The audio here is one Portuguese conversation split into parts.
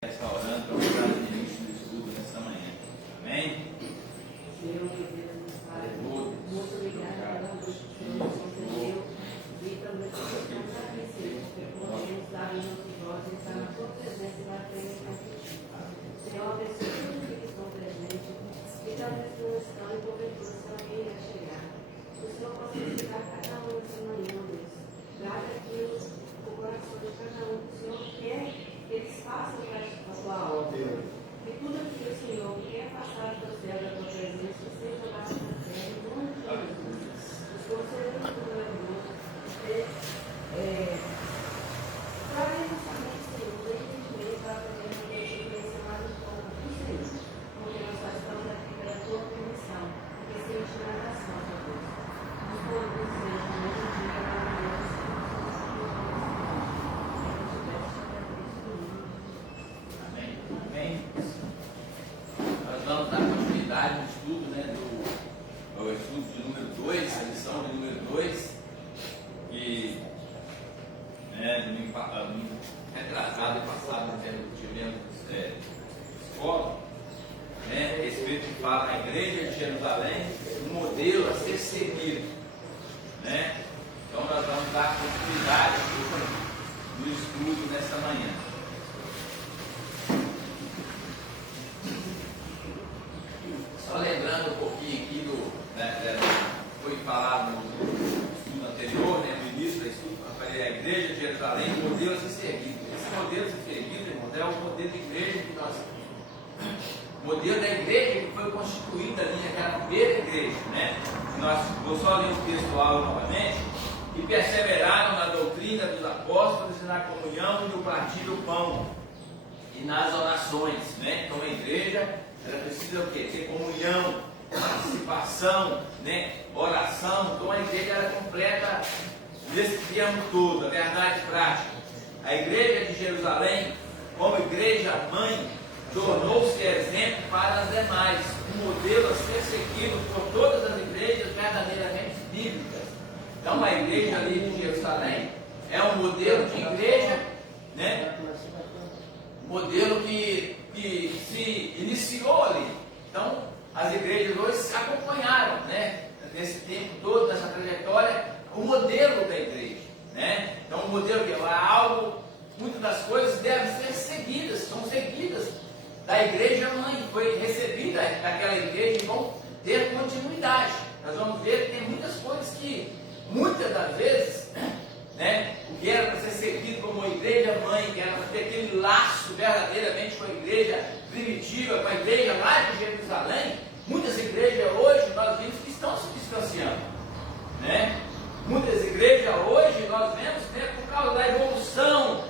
Restaurando para mudar o início do estudo nessa manhã. Amém? Senhor, que Deus nos fale. Muito obrigada pela luz que o Senhor nos concedeu. E também estamos agradecidos, porque podemos dar em nossos votos e estar na tua presença e na frente contigo. Senhor, abençoe todos que estão presentes e também que não estão e porventura se alguém irá chegar. Que o Senhor possa visitar cada um nessa manhã, Deus. Traga aqui o coração de cada um que o Senhor quer que eles façam a tua obra. Que tudo aquilo que o Senhor quer passar do céu da tua presença seja baixo da terra, em nome de Jesus. Os conselheiros do maravilhoso, traga essa mente, Senhor, do entendimento para poder conhecer mais um pouco do Senhor. Porque nós só estamos aqui pela tua permissão, porque sem te na oração, meu Deus. Nos conduza, Senhor, nesse dia maravilhoso, Amém? Nós vamos dar continuidade no estudo, do estudo de número 2, a lição de número 2, que domingo retrasado e passado nós tivemos escola, a respeito que fala na igreja de Jerusalém, um modelo a ser seguido. Então nós vamos dar continuidade no estudo nessa manhã. Só lembrando um pouquinho aqui foi falado no estudo anterior, no início do estudo, eu falei a igreja de Jerusalém, o modelo a ser seguido. Esse modelo a ser seguido, irmãos, é o modelo de igreja que nós. O modelo da igreja que foi constituída ali naquela primeira igreja, vou só ler o textual novamente. E perseveraram na doutrina dos apóstolos e na comunhão e no partir do pão e nas orações, Então a igreja, ela precisa o quê? Ter comunhão, participação, oração. Então a igreja era completa nesse termo todo, a verdade prática. A igreja de Jerusalém, como igreja mãe, tornou-se exemplo para as demais, um modelo a ser seguido por todas as igrejas verdadeiramente bíblicas. Então a igreja ali de Jerusalém é um modelo de igreja, modelo que se iniciou ali. Então as igrejas hoje se acompanharam, nesse tempo todo, nessa trajetória, o modelo da igreja, Então o modelo que é algo, muitas das coisas devem ser seguidas, são seguidas da igreja mãe, foi recebida daquela igreja e vão ter continuidade. Nós vamos ver que tem muitas coisas que, muitas das vezes, o que era para ser seguido como uma igreja mãe, que era para ter aquele laço verdadeiramente com a igreja primitiva, com a igreja lá de Jerusalém, muitas igrejas hoje nós vemos que estão se distanciando, Muitas igrejas hoje nós vemos, por causa da evolução,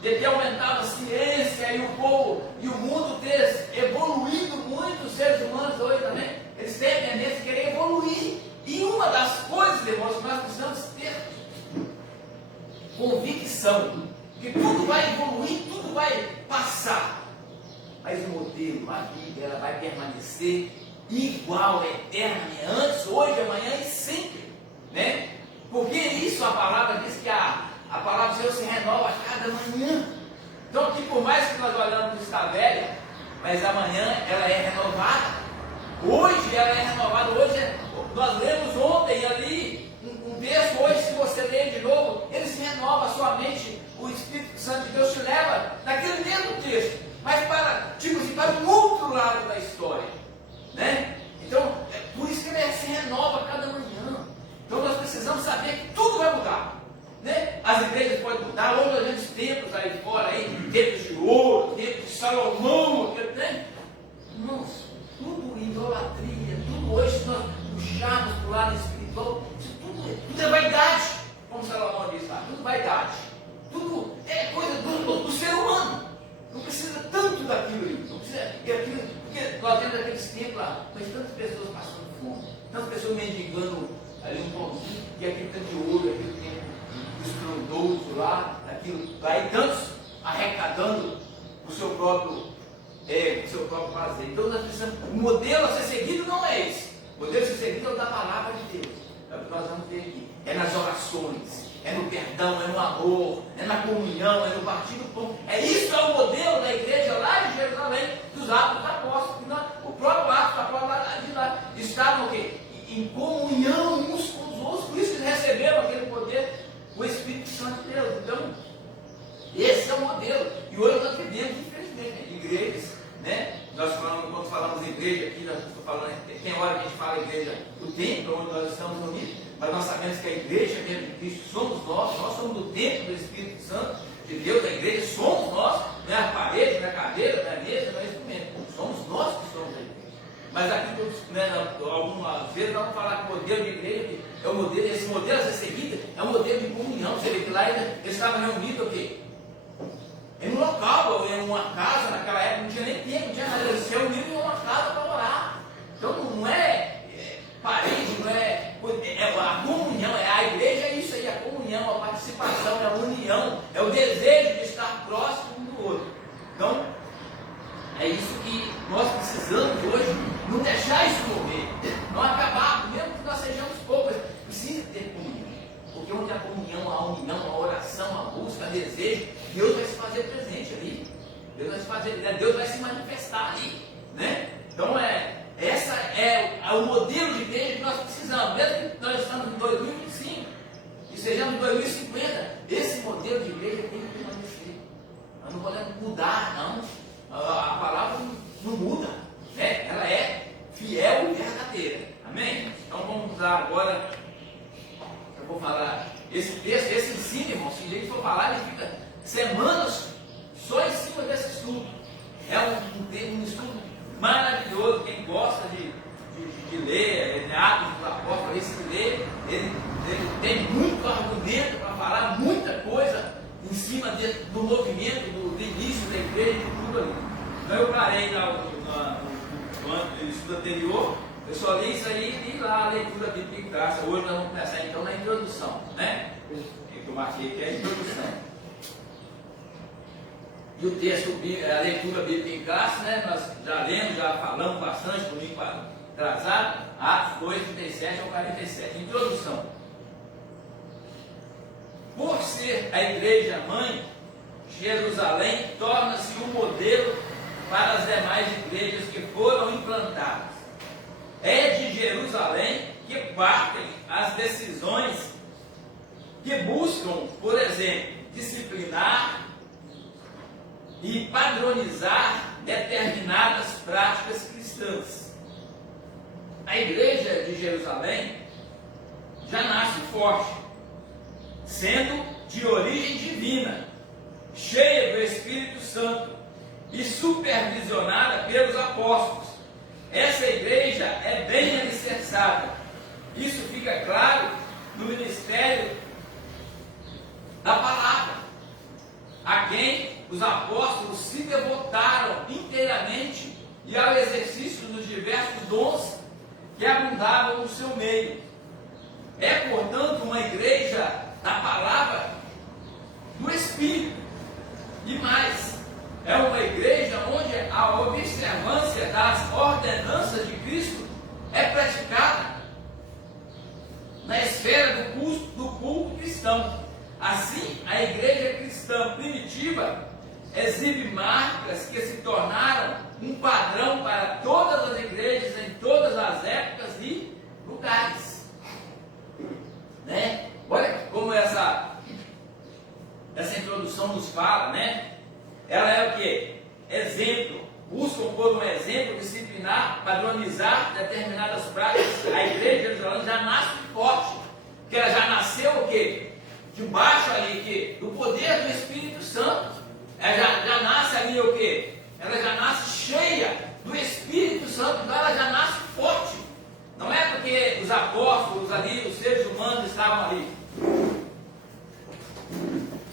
de ter aumentado a ciência e o povo e o mundo ter evoluído muito, os seres humanos hoje também, eles têm a tendência de querer evoluir. E uma das coisas, irmãos, que nós precisamos ter convicção, que tudo vai evoluir, tudo vai passar, mas o modelo, a Bíblia, ela vai permanecer igual, eternamente, antes, hoje, amanhã e sempre, Porque isso a palavra diz que a palavra do Senhor se renova a cada manhã. Então aqui, por mais que nós olhamos que está velha, mas amanhã ela é renovada. Hoje ela é renovada. Nós lemos ontem ali um texto, hoje se você ler de novo, ele se renova a sua mente, o Espírito Santo de Deus te leva naquele mesmo texto, mas para um outro lado da história, Então, é por isso que ele se renova a cada manhã. Então nós precisamos saber que tudo vai mudar, As igrejas podem mudar. Hoje nós vemos templos aí fora, templos de ouro, templos de Salomão, Irmãos, tudo idolatria, tudo hoje, se nós puxarmos para o lado espiritual, tudo é vaidade, como Salomão diz lá, tudo vaidade, tudo é coisa do ser humano, não precisa tanto daquilo, não precisa daquilo, porque nós temos aqueles templos lá, mas tantas pessoas passando fome, tantas pessoas mendigando ali um pãozinho, e aquele tanto de ouro, aquele tempo estrondoso lá, aquilo lá, e tantos arrecadando o seu próprio prazer. Então nós precisamos, o modelo a ser seguido não é esse. O modelo a ser seguido é o da palavra de Deus. É o que nós vamos ver aqui. É nas orações, é no perdão, é no amor, é na comunhão, é no partir do pão. Isso é o modelo dos Atos dos Apóstolos. O próprio Atos dos Apóstolos estavam o quê? Em comunhão uns com os outros, por isso que eles receberam aquele poder, o Espírito Santo de Deus. Então, esse é o modelo. E hoje nós vivemos, infelizmente, igrejas, né? Nós falamos, quando falamos de igreja aqui, nós estamos falando, tem hora que a gente fala igreja do templo, onde nós estamos unidos, mas nós sabemos que a igreja mesmo de Cristo somos nós somos do templo do Espírito Santo de Deus, a igreja somos nós, não é a parede, não é a cadeira, não é a mesa, não é o instrumento, somos nós que somos a igreja. Mas aqui, né, algumas vezes, nós vamos falar que o modelo de igreja, é o modelo, esse modelo a ser seguido, é um modelo de comunhão. Você vê que lá eles estavam reunidos o quê? Em um local, em uma casa, naquela época não tinha nem tempo, não tinha nada, eles se reuniram em uma casa para orar. Então não é parede, não é a comunhão, a igreja é isso aí, a comunhão, a participação, a união, é o desejo de estar próximo um do outro. Então, é isso que nós precisamos hoje, não deixar isso morrer, não acabar, mesmo que nós sejamos poucos, precisa ter comunhão, porque onde a comunhão, a união, a oração, a busca, a desejo, Deus vai se fazer presente ali, Deus vai se manifestar ali, né? Então essa é o modelo de igreja que nós precisamos, mesmo que nós estamos em 2025 e sejamos em 2050, esse modelo de igreja tem que permanecer, nós não podemos mudar, não. A palavra não muda, né? Ela é fiel e verdadeira, amém? Então vamos usar agora, eu vou falar esse texto, esse ensino, irmão, se a gente for falar, ele fica semanas só em cima desse estudo. É um estudo maravilhoso. Quem gosta de ler Atos dos Apóstolos, esse ler, ele tem muito argumento para falar muita coisa em cima do movimento, do início da igreja, de tudo ali. Então eu parei no estudo anterior, eu só li isso aí e li lá a leitura bíblica em graça. Hoje nós vamos começar então na introdução, né? Que eu marquei aqui é a introdução. E o texto, a leitura bíblica em classe, né? Nós já lemos, já falamos bastante comigo atrasado, Atos 2, 37 ao 47. Introdução. Por ser a igreja mãe, Jerusalém torna-se um modelo para as demais igrejas que foram implantadas. É de Jerusalém que partem as decisões que buscam, por exemplo, disciplinar e padronizar determinadas práticas cristãs. A igreja de Jerusalém já nasce forte, sendo de origem divina, cheia do Espírito Santo e supervisionada pelos apóstolos. Essa igreja é bem alicerçada. Isso fica claro no ministério da palavra, a quem os apóstolos se devotaram inteiramente e ao exercício dos diversos dons que abundavam no seu meio. É, portanto, uma igreja da palavra do Espírito. E mais, é uma igreja onde a observância das ordenanças de Cristo é praticada na esfera do culto cristão. Assim, a igreja cristã primitiva exibe marcas que se tornaram um padrão para todas as igrejas em todas as épocas e lugares. Né? Olha como essa introdução nos fala, né? Ela é o que? Exemplo. Buscam por um exemplo disciplinar, padronizar determinadas práticas. A igreja de Jerusalém já nasce forte, porque ela já nasceu o quê? Debaixo ali que do poder do Espírito Santo. Ela já nasce ali o quê? Ela já nasce cheia do Espírito Santo, então ela já nasce forte. Não é porque os apóstolos ali, os seres humanos estavam ali.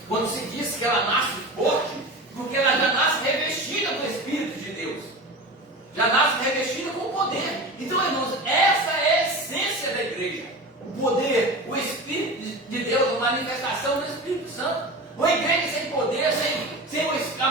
Quando se diz que ela nasce forte, porque ela já nasce revestida do Espírito de Deus. Já nasce revestida com poder. Então, irmãos, essa é a essência da igreja. O poder, o Espírito de Deus, a manifestação do Espírito Santo. Uma igreja sem poder, sem a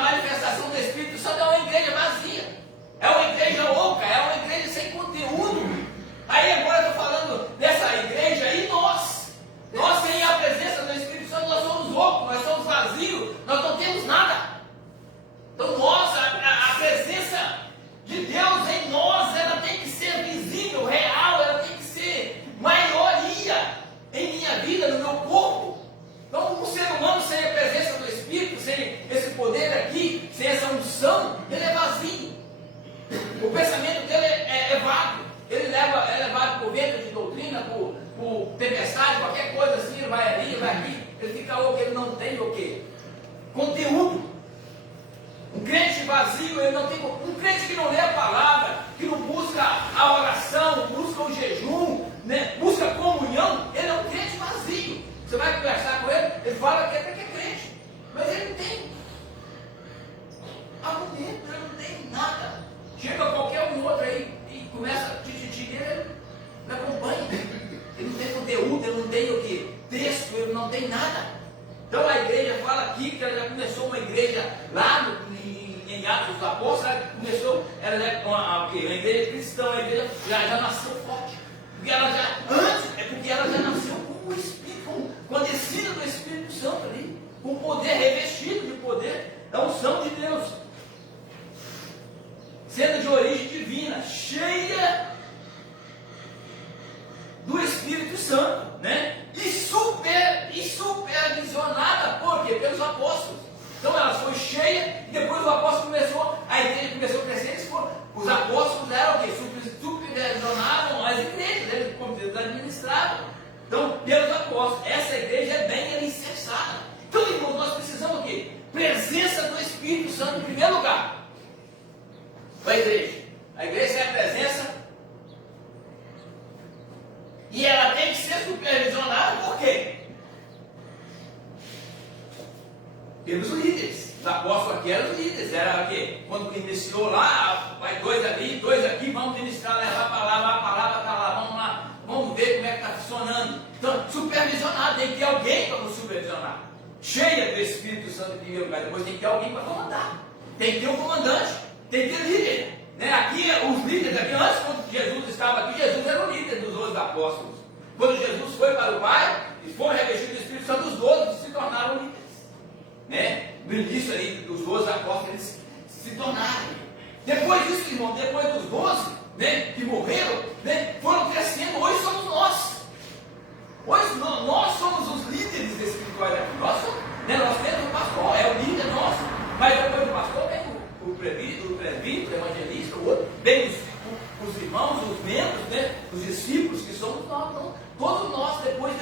Deus em nós, ela tem que ser visível, real, ela tem que ser maioria em minha vida, no meu corpo. Então, um ser humano sem a presença do Espírito, sem esse poder aqui, sem essa unção, ele é vazio. O pensamento dele é vago. Ele é levado por vento de doutrina, por tempestade, qualquer coisa assim, ele vai ali, vai aqui. Ele fica louco, ele não tem o quê? Conteúdo. Um crente vazio, ele não tem. Um crente que não lê a palavra, que não busca a oração, busca o jejum, né? Busca a comunhão, ele é um crente vazio. Você vai conversar com ele, ele fala que até que é crente, mas ele não tem argumento, ele não tem nada. Chega qualquer um outro aí e começa a tititi, ele não acompanha. Ele não tem conteúdo, ele não tem o quê? Texto, ele não tem nada. Então a igreja fala aqui que ela já começou uma igreja lá em Atos dos Apóstolos, ela começou, ela é uma igreja cristã, a igreja já nasceu forte. Porque ela já, antes, é porque ela já nasceu com o Espírito, com a descida do Espírito Santo ali, com poder, revestido de poder, da unção de Deus. Sendo de origem divina, cheia do Espírito Santo, né? E supervisionada, por quê? Pelos apóstolos. Então ela foi cheia, e depois o apóstolo começou, a igreja começou a crescer, os apóstolos eram o quê? Supervisionavam as igrejas, eles como Deus administravam. Então, pelos apóstolos, essa igreja é bem alicerçada. Então, irmãos, nós precisamos o quê? Presença do Espírito Santo em primeiro lugar. Para a igreja. A igreja é a presença. E ela tem que ser supervisionada por quê? Pelos líderes. Os apóstolos aqui eram os líderes. Era o quê? Quando iniciou lá, vai dois ali, dois aqui, vamos ministrar, levar a palavra está lá, vamos lá, vamos ver como é que está funcionando. Então, supervisionado, tem que ter alguém para nos supervisionar. Cheia do Espírito Santo em primeiro lugar, depois tem que ter alguém para comandar. Tem que ter um comandante, tem que ter líder. Né? Aqui, os líderes, aqui, antes, quando Jesus estava aqui, Jesus era o líder dos 12 apóstolos. Quando Jesus foi para o Pai e foi revestido do Espírito Santo, os 12 se tornaram líderes. Né? No início ali dos 12 apóstolos, eles se tornaram. Depois disso, irmão, depois dos 12, né, que morreram, né, foram crescendo. Hoje somos nós. Hoje nós somos os líderes desse espiritual aqui. Nós temos o pastor, é o líder nosso. Mas depois do pastor vem o presbítero, o evangelista, o outro, vem os irmãos, os membros, né, os discípulos, que somos nós. Então, todos nós, depois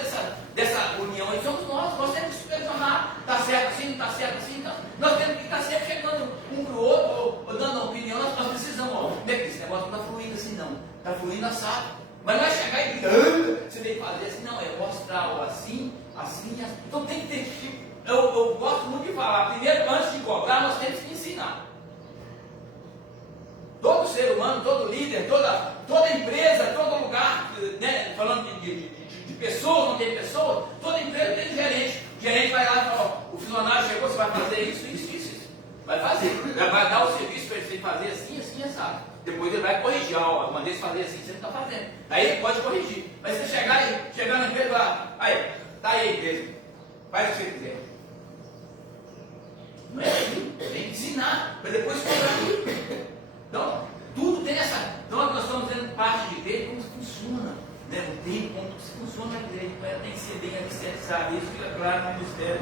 dessa união aí, somos nós temos que supervisionar, está certo assim, não está certo assim, então, nós temos que estar sempre chegando um para o outro, ou dando uma opinião, nós precisamos, como é que esse negócio não está fluindo assim não, está fluindo assado, mas não é chegar e dizer, você tem que fazer assim, não, é mostrar assim, assim, então tem que ter, eu gosto muito de falar, primeiro, antes de cobrar, nós temos que ensinar. Todo ser humano, todo líder, toda empresa, todo lugar, né, falando de pessoas, não tem pessoas, toda empresa tem gerente. O gerente vai lá e fala, o funcionário chegou, você vai fazer isso. Vai fazer, vai dar o serviço para ele fazer assim, sabe? Depois ele vai corrigir, ó, mandei você fazer assim, você não está fazendo. Aí ele pode corrigir. Mas se você chegar na empresa lá, aí, tá aí a empresa, faz o que você quiser. Não é assim, tem que ensinar, para depois cobrar. Então, tudo tem essa. Então, nós estamos vendo parte de igreja, como funciona, né? O tempo, como funciona a igreja, ela tem que ser bem alicerçada. Isso fica claro no ministério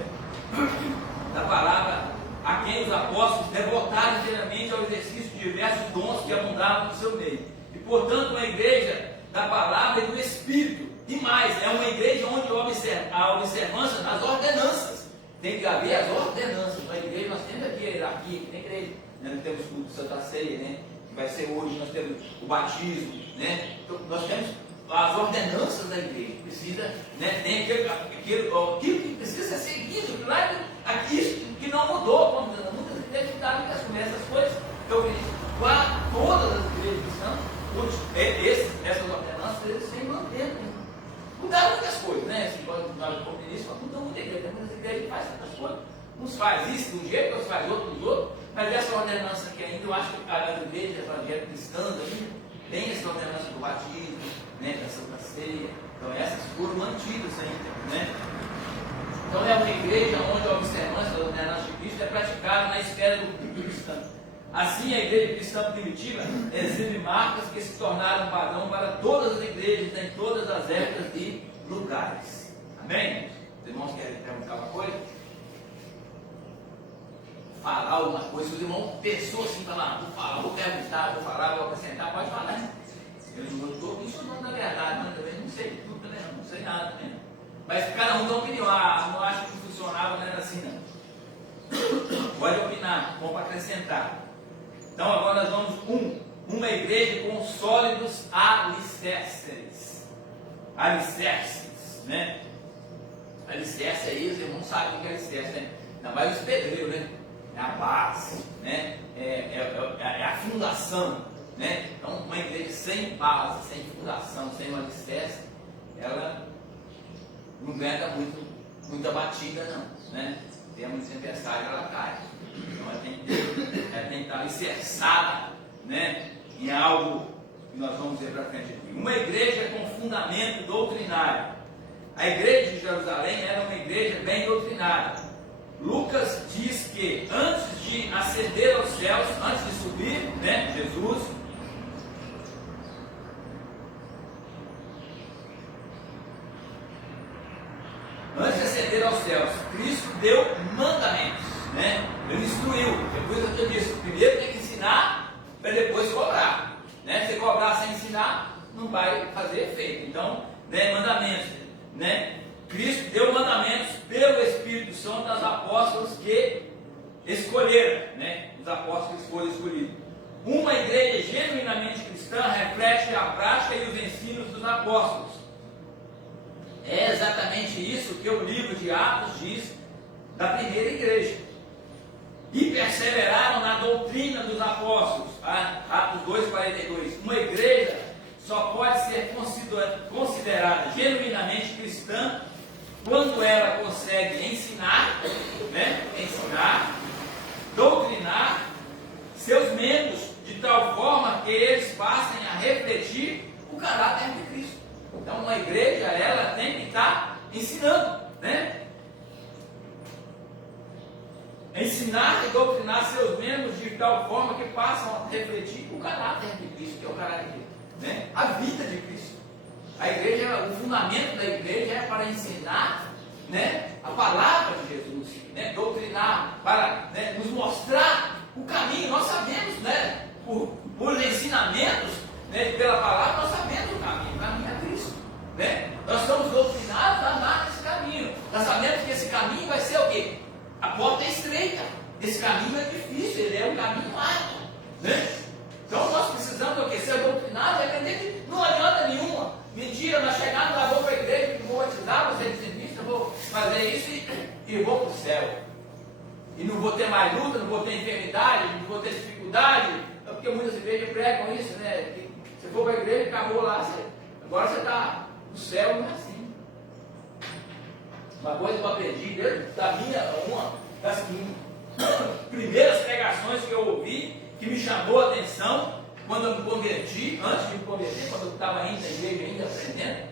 da palavra, a quem os apóstolos devotaram inteiramente ao exercício de diversos dons que abundavam no seu meio. E, portanto, uma igreja da palavra e do Espírito. E mais, é uma igreja onde a observância das ordenanças. Tem que haver as ordenanças. Na igreja nós temos aqui a hierarquia, tem igreja. Nós temos o culto de Santa Ceia, né? Que vai ser hoje, nós temos o batismo, né? Então, nós temos as ordenanças da igreja. Precisa, né? Tem aquilo que precisa ser seguido. Claro, isso que não mudou. Muitas igrejas mudaram essas coisas. Então, todas as igrejas cristãs, essas ordenanças, eles se mantêm. Mudaram muitas coisas, né? Se pode mudar o compromisso, mas mudou muita igreja. Tem muitas igrejas que fazem tantas coisas. Uns faz isso de um jeito, outros faz outro do outro. Mas essa ordenança aqui ainda, eu acho que as igrejas evangélicas cristãs ainda tem essa ordenança do batismo, né, da Santa Ceia. Então essas foram mantidas ainda, né? Então é uma igreja onde a observância da ordenança de Cristo é praticada na esfera do culto cristão. Assim, a igreja cristã primitiva exibe marcas que se tornaram padrão para todas as igrejas, em todas as épocas e lugares. Amém? Os irmãos querem perguntar uma coisa? Falar alguma coisa? Se os irmãos pensou assim, falar, vou falar, vou perguntar, vou falar, vou acrescentar, pode falar, né? Eu não estou mencionando na verdade, mas também não sei tudo, né? Não sei nada, né? Mas cada um dá opinião. Não acho que funcionava, não era assim, não. Pode opinar, bom para acrescentar. Então agora nós vamos uma igreja com sólidos alicerces. Alicerces, né? Alicerce aí, os irmãos sabem o que é alicerce, né? Ainda mais os pedreiros, né? É a base, né? É a fundação, né? Então uma igreja sem base, sem fundação, sem um alicerce, ela não aguenta muita batida, não, né? Tem muita tempestade, ela cai. Então ela tem que estar alicerçada, né, em algo que nós vamos ver para frente aqui. Uma igreja com fundamento doutrinário. A igreja de Jerusalém era uma igreja bem doutrinada. Lucas diz que antes de ascender aos céus, antes de subir, né, Jesus, antes de ascender aos céus, Cristo deu mandamentos, né? Ele instruiu. Depois eu disse, primeiro tem que ensinar para depois cobrar, né? Se cobrar sem ensinar, não vai fazer efeito. Então, né, mandamentos, né? Cristo deu mandamentos pelo Espírito Santo aos apóstolos que escolheram, né? Os apóstolos que foram escolhidos. Uma igreja genuinamente cristã reflete a prática e os ensinos dos apóstolos. É exatamente isso que o livro de Atos diz da primeira igreja. E perseveraram na doutrina dos apóstolos. Atos 2,42. Uma igreja só pode ser considerada genuinamente cristã quando ela consegue ensinar, né? Doutrinar seus membros de tal forma que eles passem a refletir o caráter de Cristo. Então uma igreja, ela tem que estar ensinando, né? Ensinar e doutrinar seus membros de tal forma que passam a refletir o caráter de Cristo, que é o caráter de, né? A vida de Cristo. A igreja, o fundamento da igreja é para ensinar, né, a palavra de Jesus, né, doutrinar, para, né, nos mostrar o caminho. Nós sabemos, né, por ensinamentos, né, pela palavra, nós sabemos o caminho é Cristo, né? Nós somos doutrinados a andar nesse caminho. Nós sabemos que esse caminho vai ser o quê? A porta é estreita, esse caminho é difícil, ele é um caminho árduo, né? Então nós precisamos do quê? Ser doutrinados e aprender que não adianta nenhuma mentira, nós chegarmos lá, vou para a igreja, vou batizar, vou ser dizimista, vou fazer isso e vou para o céu. E não vou ter mais luta, não vou ter enfermidade, não vou ter dificuldade, porque muitas igrejas pregam isso, né? Que você for para a igreja, acabou lá, agora você está no céu, não é assim. Uma coisa que eu aprendi uma das primeiras pregações que eu ouvi, que me chamou a atenção, quando eu me converti, antes de me converter, quando eu estava indo na igreja ainda aprendendo,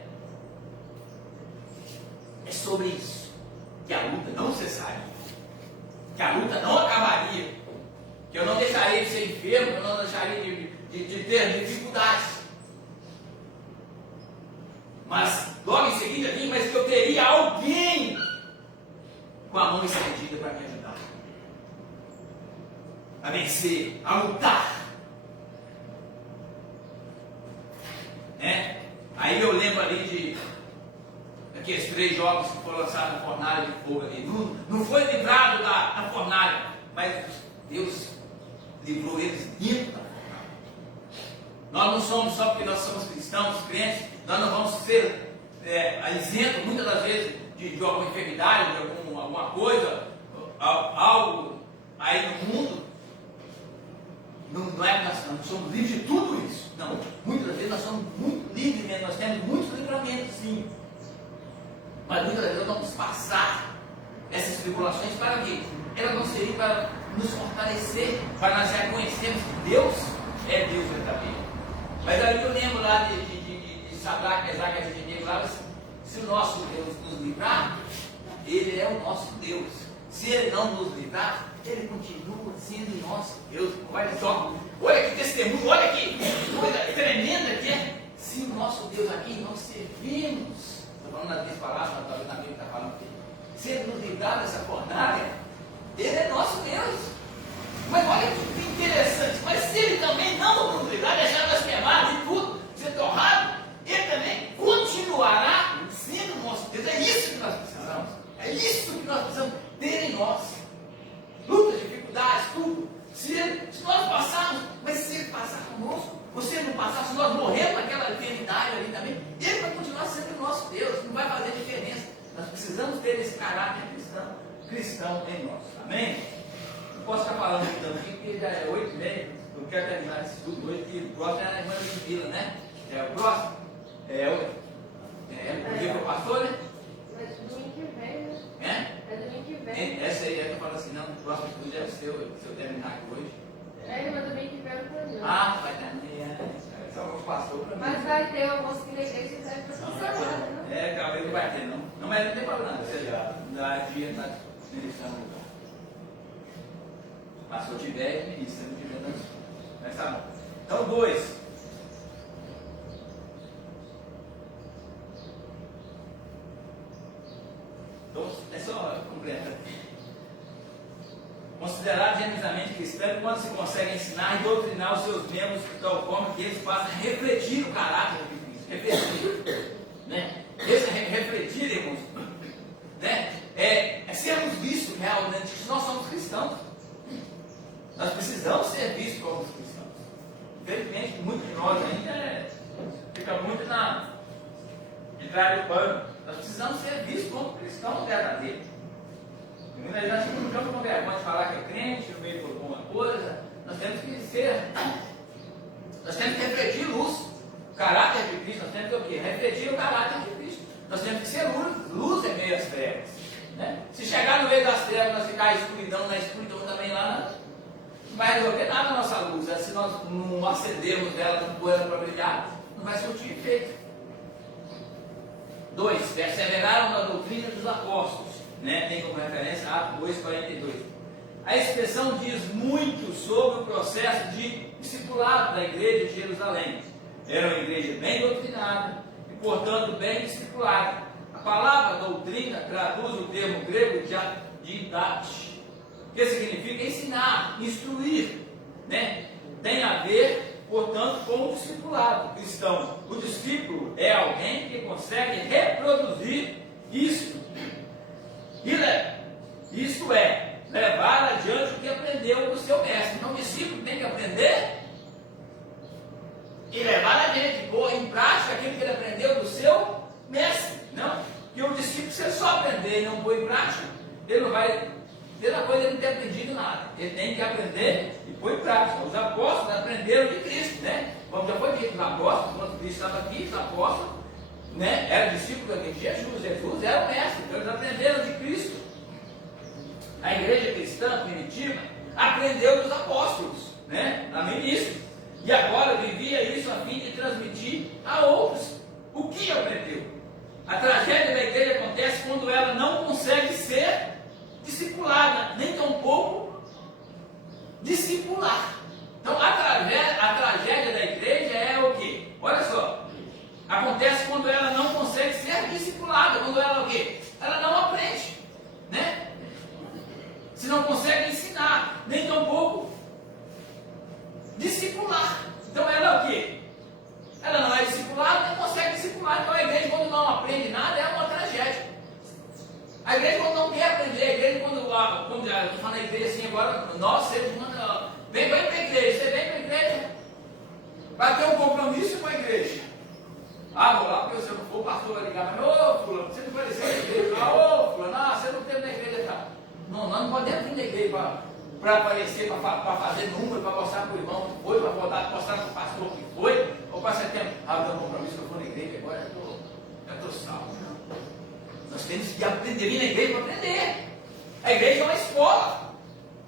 é sobre isso, que a luta não cessaria, que a luta não acabaria, que eu não deixaria de ser enfermo, que eu não deixaria de ter dificuldades, mas logo em seguida vim, mas que eu teria alguém com a mão estendida para me ajudar a vencer, a lutar, né? Aí eu lembro ali de aqueles 3 jogos que foram lançados na fornalha de fogo ali. Não foi livrado da fornalha, mas Deus livrou eles dentro da fornalha. Nós não somos só porque nós somos cristãos, crentes, nós não vamos ser isentos muitas das vezes de alguma enfermidade, de alguma coisa, algo aí no mundo. Não é que nós não somos livres de tudo isso. Não, muitas das vezes nós somos muito livres mesmo, nós temos muitos livramentos, sim. Mas muitas vezes nós vamos passar essas tribulações para quê? Elas vão servir para nos fortalecer, para nós reconhecermos que Deus é Deus verdadeiro. Mas aí eu lembro lá de Sadraque, Mesaque e Abednego lá, se o nosso Deus nos livrar, Ele é o nosso Deus. Se Ele não nos livrar, Ele continua sendo nosso Deus. Olha só, olha que testemunho, olha que coisa tremenda que é. Se o nosso Deus aqui nós servimos, estou falando nas minhas palavras, mas talvez na Bíblia está falando aqui, se Ele nos livrar dessa fornalha, Ele é nosso Deus. Mas olha que interessante, mas se Ele também não nos livrar, deixar nós queimados e tudo, ser torrado, Ele também continuará sendo nosso Deus. É isso que nós precisamos. É isso que nós precisamos ter em nós. Lutas, dificuldades, tudo. Se nós passarmos, mas se Ele passar conosco, você não passar, se nós morrermos naquela eternidade ali também, Ele vai continuar sendo o nosso Deus, não vai fazer diferença. Nós precisamos ter esse caráter cristão em nós. Amém? Não posso ficar falando muito aqui, porque já é 8h30, eu quero terminar esse estudo hoje, que o próximo é a irmã de Vila, né? É o próximo? O dia que eu pastor, né? Mas domingo que vem, né? É? É domingo que vem. Essa aí, eu estou falando assim, não, o próximo estudo é o seu, se eu terminar aqui hoje. Mas domingo que vem eu não termino. Ah, vai terminar. Só o pastor para mim. Mas vai ter uma moça que na igreja que serve para funcionar, né? Talvez não vai ter, não. Não, mas não tem problema, você já dá dia na ministração no lugar. Mas se eu tiver, ministra, se não tiver, não. Mas tá bom. Então, 2. Então, é só completar. Considerar genuinamente cristão quando se consegue ensinar e doutrinar os seus membros de tal forma que eles passem a refletir o caráter de Cristo. Refletir. Né? Esse refletir, irmãos, né? É sermos vistos realmente que nós somos cristãos. Nós precisamos ser vistos como cristãos. Infelizmente, muitos de nós ainda fica muito de trás do pano. Nós precisamos ser vistos como cristãos verdadeiros. Muita gente não fica com vergonha de falar que é crente, no meio de alguma coisa. Nós temos que refletir luz. O caráter de Cristo, nós temos que o quê? Refletir o caráter de Cristo. Nós temos que ser luz em meio às trevas. Né? Se chegar no meio das trevas, nós ficar escuridão, na escuridão também lá, não vai resolver nada a nossa luz. Se nós não acendermos dela, não pôr ela para brilhar, não vai surtir efeito. 2. Perseveraram na doutrina dos apóstolos. Né? Tem como referência Atos 2,42. A expressão diz muito sobre o processo de discipulado da igreja de Jerusalém. Era uma igreja bem doutrinada e, portanto, bem discipulada. A palavra doutrina traduz o termo grego didache, que significa ensinar, instruir. Né? Tem a ver, portanto, com o discipulado cristão. O discípulo é alguém que consegue reproduzir isso. Isto é, levar adiante o que aprendeu do seu mestre. Então o discípulo tem que aprender e levar adiante, pôr em prática aquilo que ele aprendeu do seu mestre. Não? E o discípulo, se ele só aprender e não pôr em prática, ele não vai, pela coisa, ele não tem aprendido nada. Ele tem que aprender e pôr em prática. Os apóstolos aprenderam de Cristo, né? Como já foi dito, os apóstolos, quando Cristo estava aqui, os apóstolos, né, eram discípulos de Jesus. Jesus era o mestre, então eles aprenderam de Cristo. A igreja cristã primitiva aprendeu dos apóstolos, né, na ministra, e agora vivia isso a fim de transmitir a outros o que aprendeu. A tragédia da igreja acontece quando ela não consegue ser discipulada, nem tampouco discipular. Então a tragédia da igreja é o quê? Olha só. Acontece quando ela não consegue ser discipulada, quando ela o quê? Ela não aprende, né? Se não consegue ensinar, nem tampouco discipular. Então ela é o quê? Ela não é discipulada, não consegue discipular. Então a igreja, quando não aprende nada, é uma tragédia. A igreja, quando não quer aprender, a igreja, quando eu estou falando da igreja assim agora, nós seres humanos, vem para a igreja, você vem para a igreja, vai ter um compromisso com a igreja. Ah, vou lá, porque se eu não for, o pastor vai ligar para mim, ô fulano, você não vai descer da igreja, ô fulano, você não teve na igreja já. Não, nós não podemos vir na igreja para aparecer, para fazer número, para mostrar para o irmão que foi, para mostrar para o pastor que foi, ou para ser tempo, eu tenho um compromisso que eu vou na igreja agora, eu estou salvo. Nós temos que aprender, vir na igreja para aprender. A igreja é uma escola,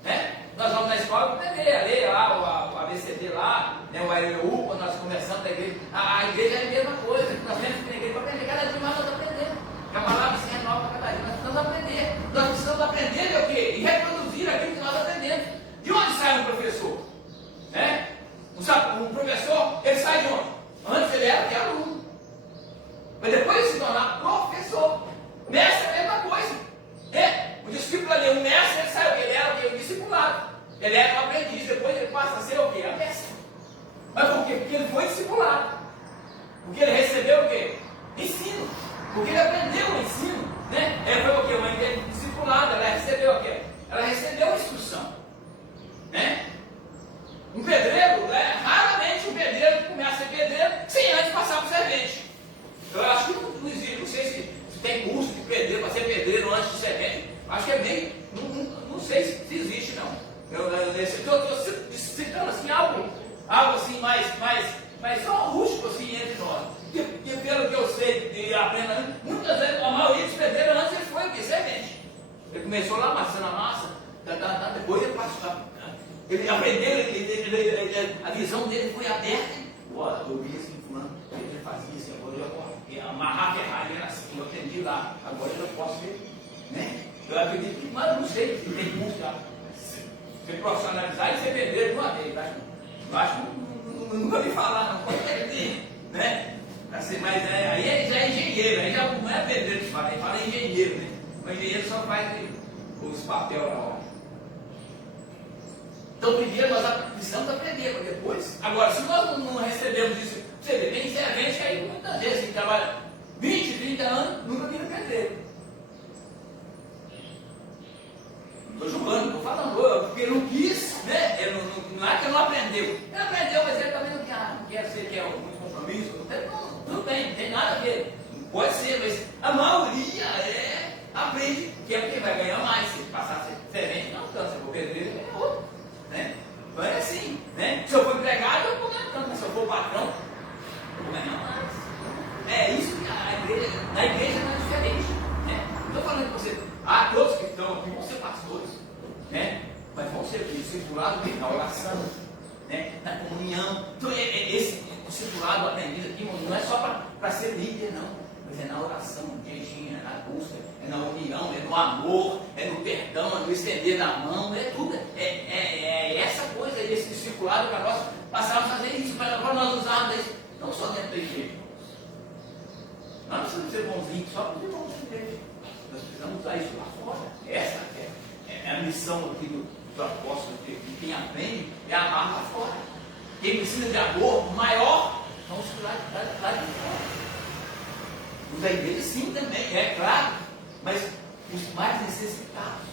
né? Nós vamos na escola para aprender, a ler lá, o ABCD lá, né, o ALU, quando nós começamos a igreja. A igreja é a mesma coisa, nós temos que ir na igreja para aprender, cada dia mais nós estamos aprendendo. A palavra se renova cada dia, nós precisamos aprender. Nós precisamos aprender o quê? E reproduzir aquilo que nós aprendemos. disso, depois ele passa a ser o quê? A besta. Mas por quê? Porque ele foi discipulado. Porque ele recebeu o quê? Ensino. Porque ele aprendeu o ensino. Né? Ela foi o quê? Uma discipulada. Ela recebeu o quê? Ela recebeu a instrução. Né? Um pedreiro, raramente um pedreiro começa a ser pedreiro sem antes passar por servente. Eu acho que não existe, não sei se tem curso de pedreiro para ser pedreiro antes de servente. Acho que é bem, não sei se existe não. Eu estou citando assim algo assim mais só rústico assim entre nós. E pelo que eu sei e aprendo, muitas vezes a maioria dos pedreiros antes ele foi o que? Servente. Ele começou lá amassando a massa, depois ele passou. Ele aprendeu, a visão dele foi aberta. Olha, eu vi assim, fulano, ele fazia isso, agora eu já amarrar a ferralha assim, eu aprendi lá, agora eu já posso ver. Né? Eu acredito que, mas não sei se tem curso para se profissionalizar e ser pedreiro de uma vez. Eu acho que nunca vi falar, não pode ter, né? Assim, mas aí já é engenheiro, aí já não é pedreiro que fala, aí fala engenheiro, né? O engenheiro só faz os papéis na hora. Então, primeiro nós precisamos aprender, para depois. Agora, se nós não recebemos isso, você vê, tem servente aí, muitas vezes, que trabalha 20, 30 anos, nunca vira pedreiro. Não estou julgando, estou falando, porque ele não quis, né? Ele não é que ele não aprendeu. Ele aprendeu, mas ele também não quer ser, quer muito compromisso. Tudo bem, não tem nada a ver. Pode ser, mas a maioria aprende que é porque vai ganhar mais. Se passar a ser servente, não tanto. Se for pedreiro, é outro. Né? Então é assim, né? Se eu for empregado, eu vou ganhar tanto, mas se eu for patrão, eu vou ganhar mais. É isso que na igreja não é diferente. Né? Não estou falando com você, todos que estão aqui vão ser pastores, né? Mas vão ser discipulados na oração, né? Na comunhão. Então esse discipulado aprendido aqui não é só para ser líder, não. Mas é na oração, no jejum, é na busca, é na união, é no amor, é no perdão, é no estender da mão, é tudo. É essa coisa, esse discipulado para nós passarmos a fazer isso, para nós usarmos isso, não só dentro da igreja. Nós não precisamos ser bonzinhos só para os irmãos da igreja. Nós precisamos usar isso lá fora. Essa é a missão aqui do apóstolo, que quem aprende é amar lá fora. Quem precisa de amor maior, vamos lá de fora. Os da igreja sim também, é claro, mas os mais necessitados.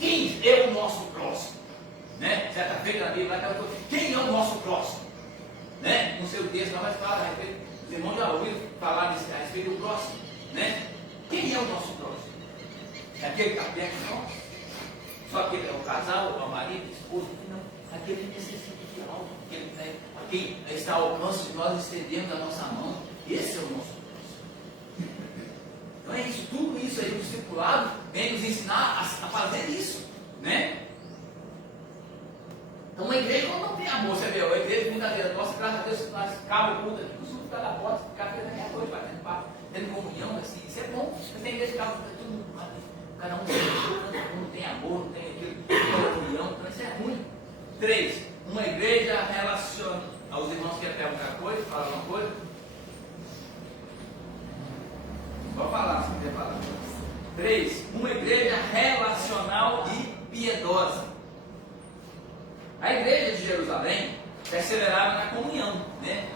Quem é o nosso próximo? Né? Certa feita na Bíblia, quem é o nosso próximo? Né? Não sei o texto, não, mas fala a respeito. Os irmãos já ouviram falar a respeito do próximo. Né? Quem é o nosso próximo? É aquele que está perto de nós? Só aquele é o casal, o marido, a esposa? Não. Aquele que necessita de algo. Quem está ao alcance de nós estendendo a nossa mão. Esse é o nosso próximo. Então é isso, tudo isso aí, o discipulado vem nos ensinar a fazer isso, né? Então uma igreja não tem amor, você vê, a igreja muitas vezes, nossa, graças a Deus, nós cabos juntos aqui, não ficar da porta, ficar feito até a noite, batendo papo, tendo comunhão, assim, isso é bom, mas tem igreja que acaba tudo, cada um não tem amor, não tem aquilo, comunhão, então isso é ruim. 3, uma igreja relaciona, aos irmãos que querem perguntar coisa, falar alguma coisa. Pode falar, se quiser falar. 3, uma igreja relacional e piedosa. A igreja de Jerusalém perseverava na comunhão, né?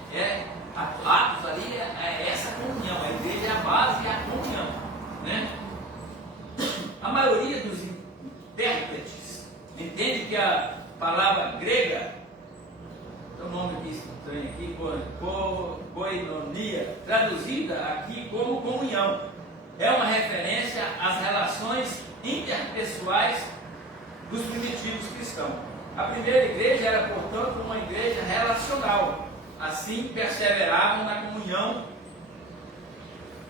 Atos ali é essa comunhão. A igreja é a base e a comunhão, né? A maioria dos intérpretes entende que a palavra grega, tem um nome aqui estranho aqui, koinonia, traduzida aqui como comunhão, é uma referência às relações interpessoais dos primitivos cristãos. A primeira igreja era, portanto, uma igreja relacional. Assim, perseveravam na comunhão,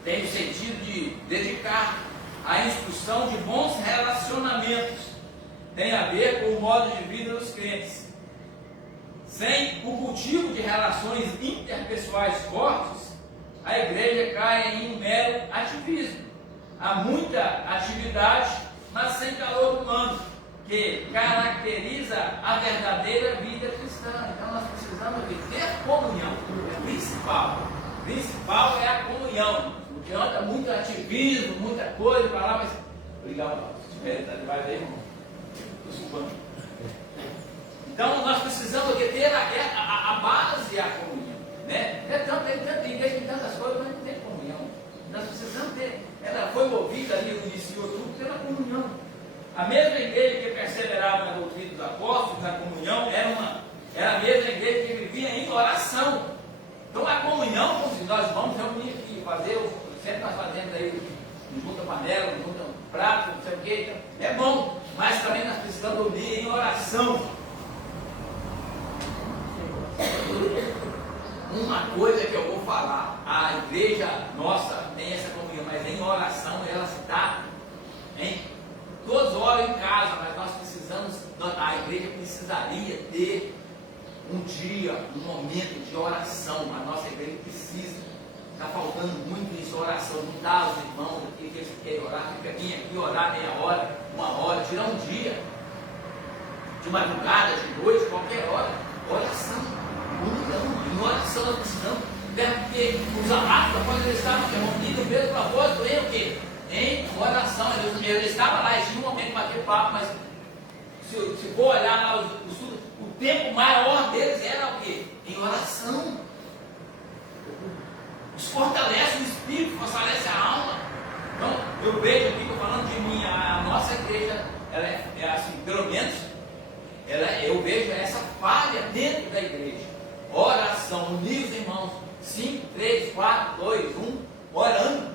tem o sentido de dedicar a instrução de bons relacionamentos, tem a ver com o modo de vida dos crentes. Sem o cultivo de relações interpessoais fortes, a igreja cai em um mero ativismo. Há muita atividade, mas sem calor humano, que caracteriza a verdadeira vida cristã. Então nós precisamos de ter comunhão. O principal é a comunhão. Não adianta muito ativismo, muita coisa para lá, mas. Obrigado, se tiver, tá debaixo daí, irmão. Estou subindo. ter a base, a comunhão. Né? Tem igreja que tem tantas coisas, mas não tem comunhão. Nós precisamos ter. Ela foi movida ali, iniciou tudo pela comunhão. A mesma igreja que perseverava na doutrina dos apóstolos, na comunhão, era a mesma igreja que vivia em oração. Então a comunhão, como nós vamos reunir aqui, sempre nós fazemos aí, junta panela, junta prato, não sei o que, é bom, mas também nós precisamos unir em oração. Uma coisa que eu vou falar, a igreja nossa tem essa comunhão, mas em oração ela está, hein? Todos oram em casa, mas nós precisamos, a igreja precisaria ter um dia, um momento de oração. A nossa igreja precisa. Está faltando muito isso, oração. Não dá aos irmãos aqui que eles querem orar, fica aqui orar meia hora, uma hora, tirar um dia, de madrugada, de noite, qualquer hora. Oração. Em oração nós precisamos. Porque os amados, após eles estavam reunidos, pelo propósito, em o quê? Em oração. Ele estava lá, eles tinham um momento de bater papo, mas se for olhar lá o tempo maior deles era o quê? Em oração. Os fortalece o espírito, fortalece a alma. Então, eu vejo aqui, estou falando de mim, a nossa igreja, ela é assim, pelo menos, eu vejo essa falha dentro da igreja. Oração, unir os irmãos, 5, 3, 4, 2, 1, orando.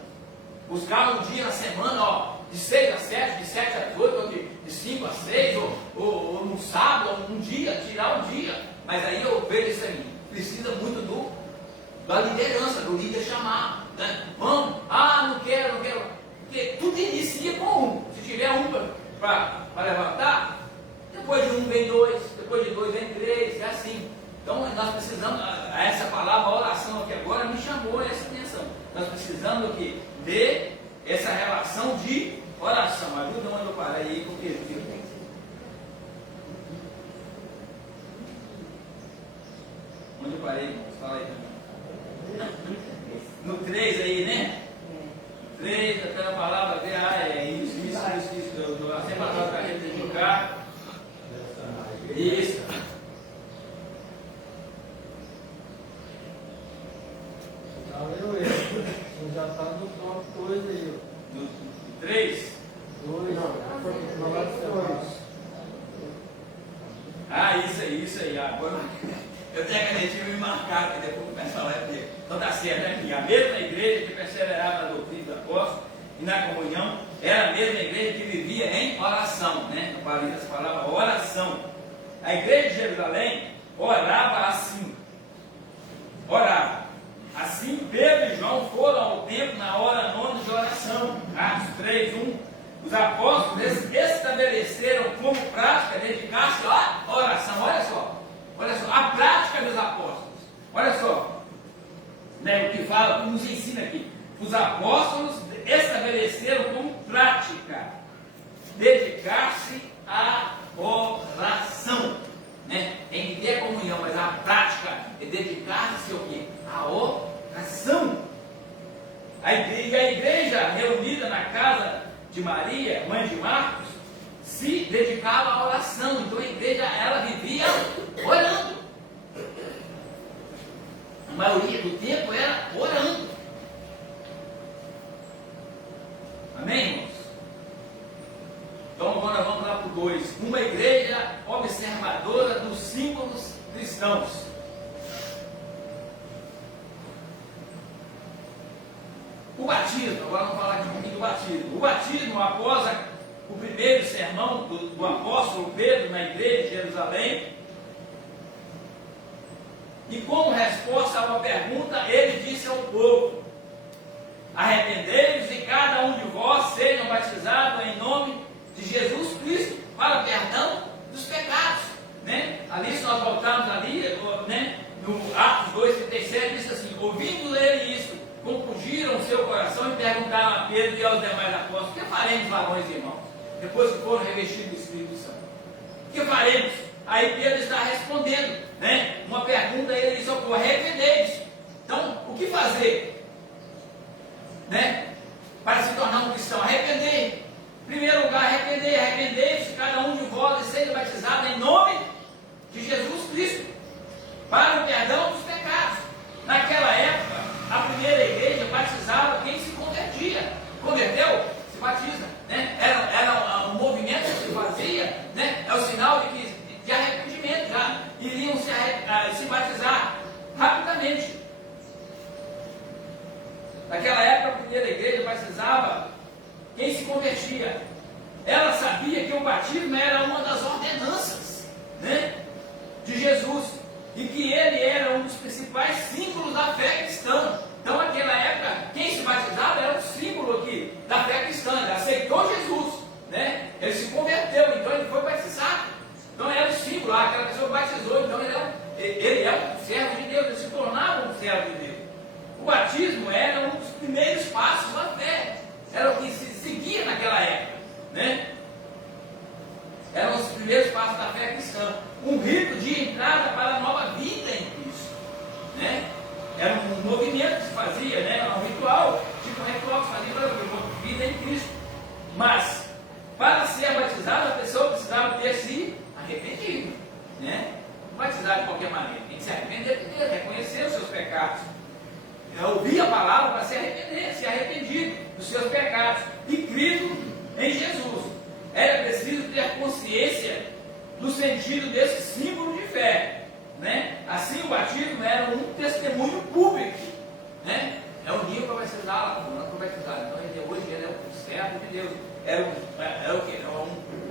Buscar um dia na semana, de 6 a 7, de 7 a 8, ou de 5 a 6, ou no sábado, ou um dia, tirar um dia. Mas aí eu vejo isso aí. Precisa muito da liderança, do líder chamar. Né? Vamos, não quero. Porque tudo inicia com um. Se tiver um para levantar, depois de um vem dois, depois de dois vem três, é assim. Então nós precisamos, essa palavra oração aqui agora me chamou essa atenção. Nós precisamos aqui ver essa relação de oração. Ajuda onde eu parei aí, porque onde eu parei, irmãos? Fala aí também. No 3 aí, né? 3, aquela palavra ver, isso. Eu sempre falo para a gente dedicar. Isso. Já está no top 2 aí. No 3? 2, Isso aí. Agora eu tenho a canetinha me marcar, que depois o pessoal vai ver. Então tá certo aqui. A mesma igreja que perseverava na doutrina do apóstolo e na comunhão era a mesma igreja que vivia em oração, né? Eu falei essa palavra, oração. A igreja de Jerusalém orava assim. Assim, Pedro e João foram ao templo na hora nona de oração. Atos 3, 1. Os apóstolos estabeleceram como prática dedicar-se à oração. Olha só, a prática dos apóstolos. Olha só, né, o que fala, como nos ensina aqui. Os apóstolos estabeleceram como prática dedicar-se à oração. Né? Tem que ter a comunhão, mas a prática é dedicar-se ao quê? À oração. A igreja reunida na casa de Maria, mãe de Marcos, se dedicava à oração. Então a igreja, ela vivia orando. A maioria do tempo era orando. Amém, irmãos? Então agora vamos lá para o 2. Uma igreja observadora dos símbolos cristãos. O batismo, agora vamos falar aqui um pouquinho do batismo. O batismo, após o primeiro sermão do apóstolo Pedro na igreja de Jerusalém, e como resposta a uma pergunta, ele disse ao povo: arrependei-vos e cada um de vós sejam batizados em nome de Jesus Cristo para o perdão dos pecados. Né? Ali, se nós voltarmos ali, né, no Atos 2,37, diz assim: ouvindo ele isso, compungiram seu coração e perguntaram a Pedro e aos demais apóstolos: que faremos, varões e irmãos, depois que foram revestidos do Espírito Santo? Que faremos? Aí Pedro está respondendo, né, uma pergunta, ele diz: arrependei-vos. Então, o que fazer, né, para se tornar um cristão? Arrepender. Em primeiro lugar, arrependei-vos, cada um de vós seja batizado em nome de Jesus Cristo se batizar rapidamente. Naquela época, a primeira igreja batizava quem se convertia. Ela sabia que o batismo era uma das ordenanças, né, de Jesus, e que ele era um dos principais símbolos da fé cristã. Então, naquela época, quem se batizava era um símbolo aqui da fé cristã. Ele aceitou Jesus, né? Ele se converteu, então ele foi batizado. Então era um símbolo, aquela pessoa batizou, então ele é um servo de Deus, ele se tornava um servo de Deus. O batismo era um dos primeiros passos da fé, era o que se seguia naquela época, né? Eram os primeiros passos da fé cristã, um rito de entrada para a nova vida em Cristo, né? Era um movimento que se fazia, né? Era um ritual, tipo um ritual que se fazia para a vida em Cristo. Mas, para ser batizado, a pessoa precisava ter se arrependido, né? Não batizar de qualquer maneira, tem que se arrepender de Deus, reconhecer os seus pecados. Ouvir a palavra para se arrepender, se arrependido dos seus pecados e crido em Jesus. Era preciso ter consciência do sentido desse símbolo de fé, né? Assim, o batismo era um testemunho público, né? É um nível para batizar, não para batizar. Então, hoje ele é um servo de Deus. Era o quê?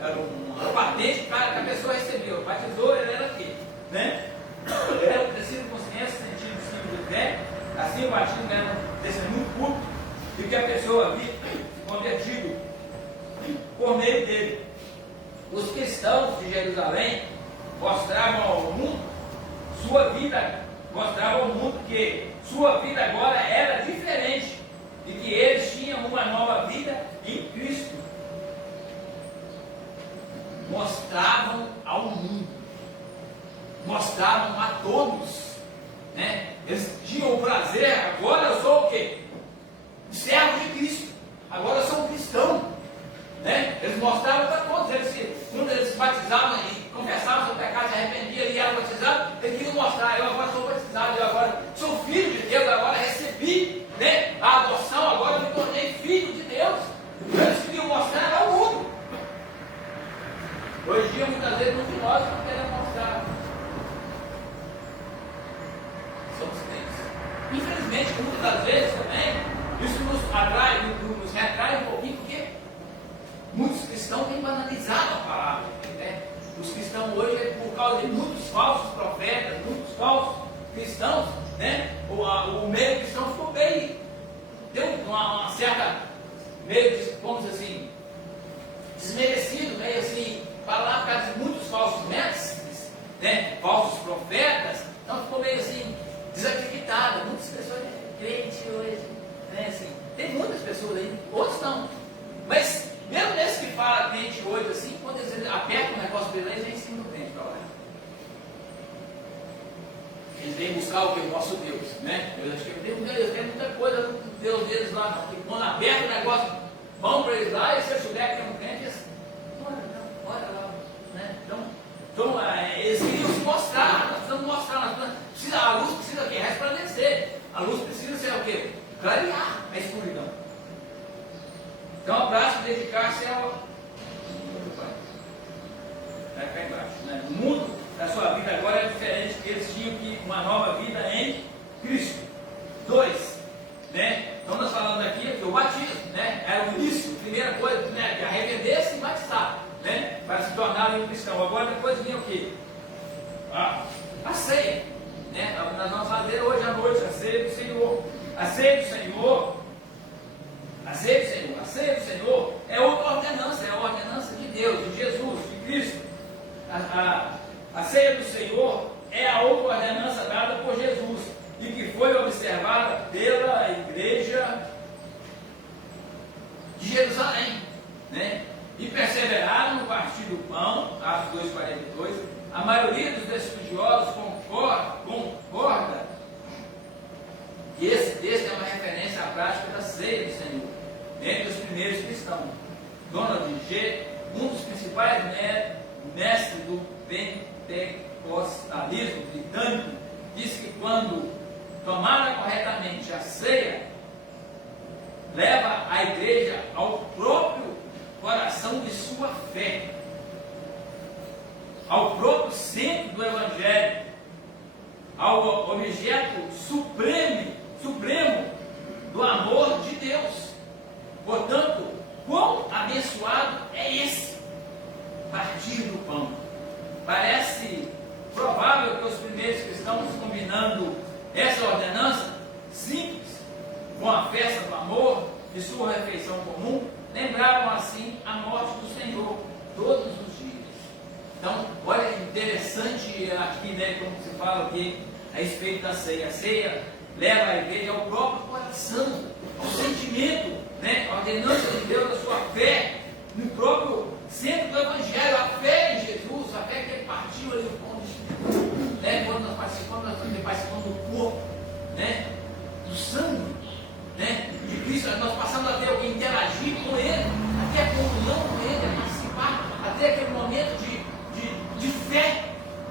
Era uma patente que a pessoa recebeu. Batizou, ele era o quê? Né? Era preciso consciência, sentido do símbolo de fé. Assim, o batismo era um testemunho público de que a pessoa havia se convertido por meio dele. Os cristãos de Jerusalém mostravam ao mundo que sua vida agora era diferente e que eles tinham uma nova vida em Cristo. Mostravam ao mundo, mostravam a todos, né? Eles tinham o prazer, agora eu sou o quê? Servo de Cristo, agora eu sou um cristão, né? Eles mostravam para todos, quando eles se batizavam e confessavam seu pecado, se arrependiam e eram batizados, eles queriam mostrar, eu agora sou batizado, eu agora sou filho de Deus, agora recebi, né, a adoção, agora eu me tornei filho de Deus. Eles queriam mostrar ao mundo. Hoje em dia, muitas vezes, muitos de nós não queremos mostrar. Somos crentes. Infelizmente, muitas das vezes também, isso nos atrai, nos retrai um pouquinho, porque muitos cristãos têm banalizado a palavra, né? Os cristãos hoje, por causa de muitos falsos profetas, muitos falsos cristãos, né? O meio cristão ficou bem, deu uma certa, meio, vamos dizer assim, desmerecido, meio assim, falar por causa de muitos falsos mestres, né? Falsos profetas, então ficou meio assim, desacreditado. Muitas pessoas crentes hoje, né? Assim, tem muitas pessoas aí, outros não, mas mesmo nesses que falam crente hoje, assim, quando eles apertam o negócio para eles, eles ensinam o crente para lá. Eles vêm buscar o que? O nosso Deus, né? Eu acho que tem muita coisa do Deus deles lá, não. Porque quando aperta o negócio, vão para eles lá, e se eles souberem que é um crente, eles olha lá, né? Então eles queriam se mostrar, nós precisamos mostrar, a luz precisa o quê? Resplandecer. A luz precisa ser o quê? Clarear a escuridão. Então, a prática de dedicar-se ao vai ficar embaixo, né? O mundo da sua vida agora é diferente, porque eles tinham uma nova vida em Cristo. 2, né? Então nós falamos aqui que o batismo, né? Era o início, a primeira coisa, né? Que arrepender-se e batizar, né? Para se tornar um cristão. Agora depois vinha o quê? A ceia, né? Nós vamos fazer hoje à noite a ceia do Senhor. A ceia do Senhor. A ceia do Senhor. A ceia do Senhor é outra ordenança, é a ordenança de Deus, de Jesus, de Cristo. A ceia do Senhor é a outra ordenança dada por Jesus e que foi observada pela igreja de Jerusalém, né? E perseveraram no partir do pão, Atos 2,42. A maioria dos estudiosos concorda que esse texto é uma referência à prática da ceia do Senhor entre os primeiros cristãos. Donald G., um dos principais mestres do pentecostalismo britânico, disse que quando tomada corretamente a ceia, leva a igreja ao próprio coração de sua fé, ao próprio centro do Evangelho, ao objeto supremo do amor de Deus. Portanto, quão abençoado é esse partir do pão. Parece provável que os primeiros cristãos, combinando essa ordenança simples com a festa do amor de sua refeição comum, lembravam assim a morte do Senhor todos os dias. Então, olha que interessante aqui, né, como se fala aqui a respeito da ceia. A ceia leva a igreja ao próprio coração, ao sentimento, né, a ordenança de Deus, a sua fé no próprio centro do Evangelho, a fé em Jesus, a fé que ele partiu ali o pão de Jesus, né, quando nós participamos do corpo, né, do sangue, né, de Cristo. Nós passamos a ter alguém interagir com Ele, a ter a comunhão com Ele, a participar, a ter aquele momento de fé,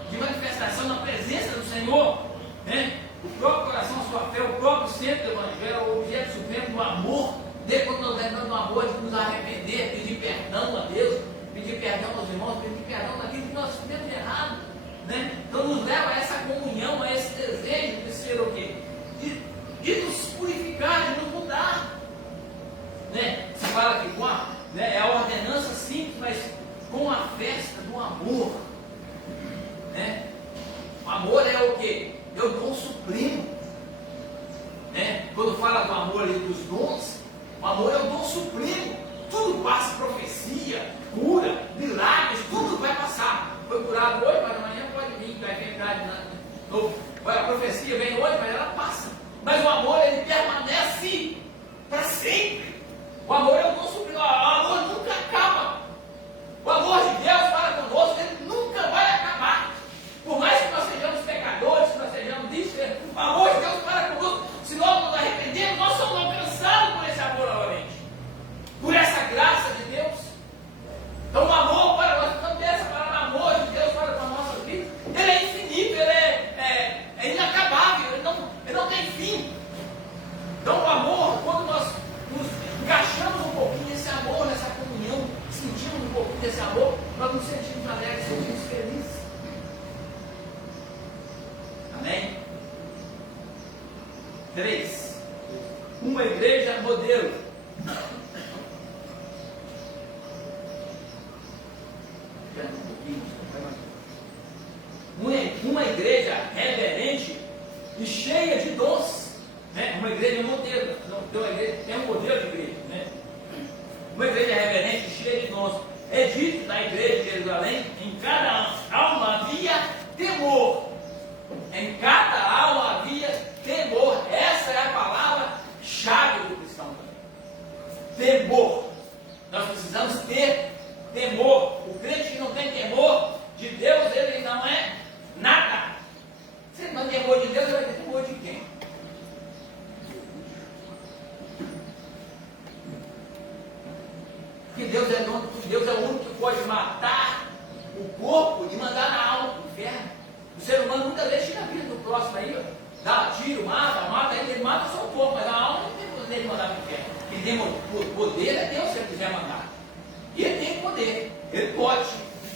de manifestação na presença do Senhor, né? O próprio coração, a sua fé, o próprio centro do Evangelho, o objeto supremo do amor. Quando nós lembramos do amor, de nos arrepender, pedir perdão a Deus, pedir perdão aos irmãos, pedir perdão daquilo que nós fizemos errado, né? Então nos leva a essa comunhão, a esse desejo de ser o quê? De nos purificar, de nos mudar, né? Se fala que né, é a ordenança simples, mas com a festa do amor, né? O amor é o quê? É o dom supremo, né? Quando fala do amor ali dos dons, o amor é o dom supremo. Tudo passa, profecia, cura, milagres, tudo vai passar. Foi curado hoje, mas amanhã pode vir, vai vir de novo. A profecia vem hoje, mas ela passa. Mas o amor, ele permanece para sempre. O amor é o dom supremo. O amor nunca acaba. O amor de Deus para conosco, ele nunca vai acabar. Por mais que nós sejamos pecadores, que nós sejamos desesperados, o amor de Deus para conosco. Se nós nos arrependemos, nós somos alcançados por esse amor novamente, por essa graça de Deus. Então o amor para nós, não pensa para o amor de Deus para com a nossa vida, ele é infinito, ele é inacabável, ele não tem fim. Então o amor, quando nós nos encaixamos um pouquinho nesse amor, nessa comunhão, sentimos um pouquinho desse amor, nós nos sentimos alegres, sentimos felizes. Amém? 3. Uma igreja modelo. Uma igreja reverente e cheia de dons, né? Uma igreja modelo. Tem um modelo de igreja, né? Uma igreja reverente e cheia de dons. É dito na igreja de Jerusalém: em cada alma havia temor. Em cada alma havia temor. Essa é a palavra-chave do cristão. Temor. Nós precisamos ter temor. O crente que não tem temor de Deus, ele não é nada. Se ele não tem temor de Deus, ele vai ter temor de quem? Porque Deus é o único que pode matar o corpo e mandar na alma para o inferno. O ser humano muitas vezes tira a vida do próximo aí, dá tiro, mata ele mata só o corpo, mas a alma não tem poder de mandar para o inferno. Quem tem poder é Deus, se ele quiser mandar. E ele tem poder, ele pode,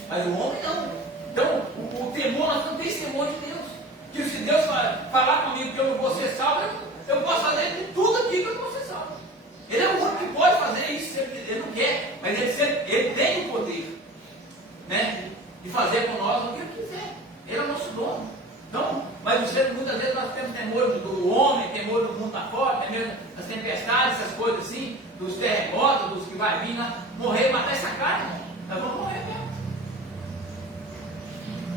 mas o homem não. Então, o temor, nós não temos temor de Deus. Que se Deus falar comigo que eu não vou ser salvo, eu posso fazer de tudo aqui que eu não vou ser salvo. Ele é o único que pode fazer isso, se ele não quer, mas ele tem o poder, né, de fazer com nós o que ele quiser. Ele é o nosso dono. Então, mas muitas vezes nós temos temor do homem, temor do mundo lá fora, temor das tempestades, essas coisas assim, dos terremotos, dos que vai vir lá, morrer, matar essa carne, nós vamos morrer mesmo.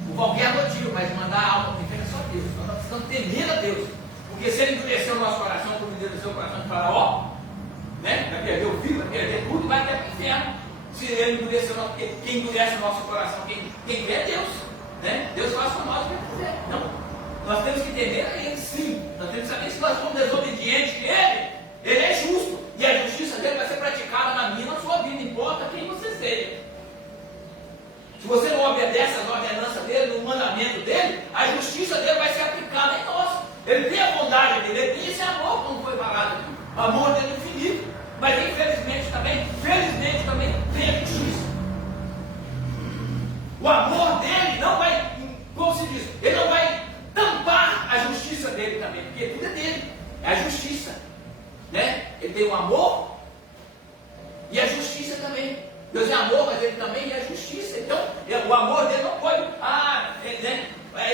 Por qualquer motivo, mas mandar a alma para o inferno é só Deus. Nós precisamos temer a Deus. Porque se ele endurecer o nosso coração, como endureceu o coração de Faraó, né, vai perder o filho, vai perder tudo, vai até para o inferno. Se ele endurecer o nosso, quem endurece o nosso coração, quem quer é Deus. Né? Deus faz com nós o que ele quiser. Então, nós temos que temer a Ele, sim. Nós temos que saber que se nós formos desobedientes a Ele é justo. E a justiça dele vai ser praticada na minha e na sua vida, não importa quem você seja. Se você não obedece às ordenanças dele, no mandamento dele, a justiça dele vai ser aplicada em nós. Ele tem a bondade dele, ele tem esse amor, como foi falado aqui. O amor dele é infinito. Mas infelizmente também, felizmente também, tem a justiça. O amor dele não vai, como se diz, ele não vai tampar